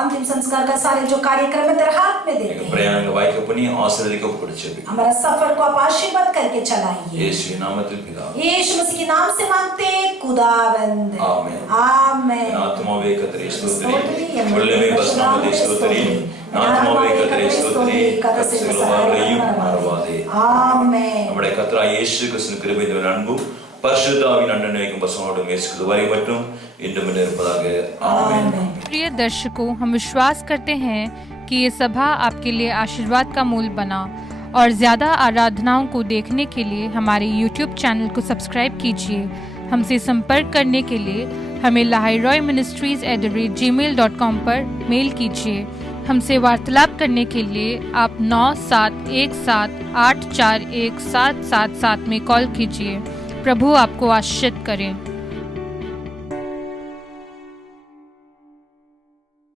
अंतिम संस्कार का सारे जो कार्यक्रम है तेरे हाथ में देते हैं. பிரயாணங்க வாய்க்க பண்ணி ஆசீர்வதிக்கப்பட்டு ஜெபிக்கிறோம். हमारा सफर को आप आशीर्वाद करके चलाइए. இயேசுவின் நாமத்தில் பிதாவே. यीशु मसीह के नाम से मांगते खुदावंद. आमेन. आमेन. आत्मावे कतरे स्तोत्री உள்ளமே பஸ்நாமத்தை ஸ்தோத்திரி ஆத்மாவே கர்த்தரை ஸ்தோத்திரி கர்த்தர்களையும் மறவாதே. ஆமென். நம்முடைய கர்த்தராகிய இயேசு கிறிஸ்துவின் கிருபையும் அன்பும் பரிசுத்தாவின் அன்னைக்கும் பசுவோடும் இயேசு வரை மட்டும் இன்றும் இருப்பதாக. ஆமென். प्रिय दर्शकों, हम विश्वास करते हैं कि ये सभा आपके लिए आशीर्वाद का मूल बना और ज़्यादा आराधनाओं को देखने के लिए हमारे YouTube चैनल को सब्सक्राइब कीजिए. हमसे संपर्क करने के लिए हमें lahairoyministries@gmail.com पर मेल कीजिए. हमसे वार्तालाप करने के लिए आप 9717841777 में कॉल कीजिए. प्रभु आपको आशीषित करें.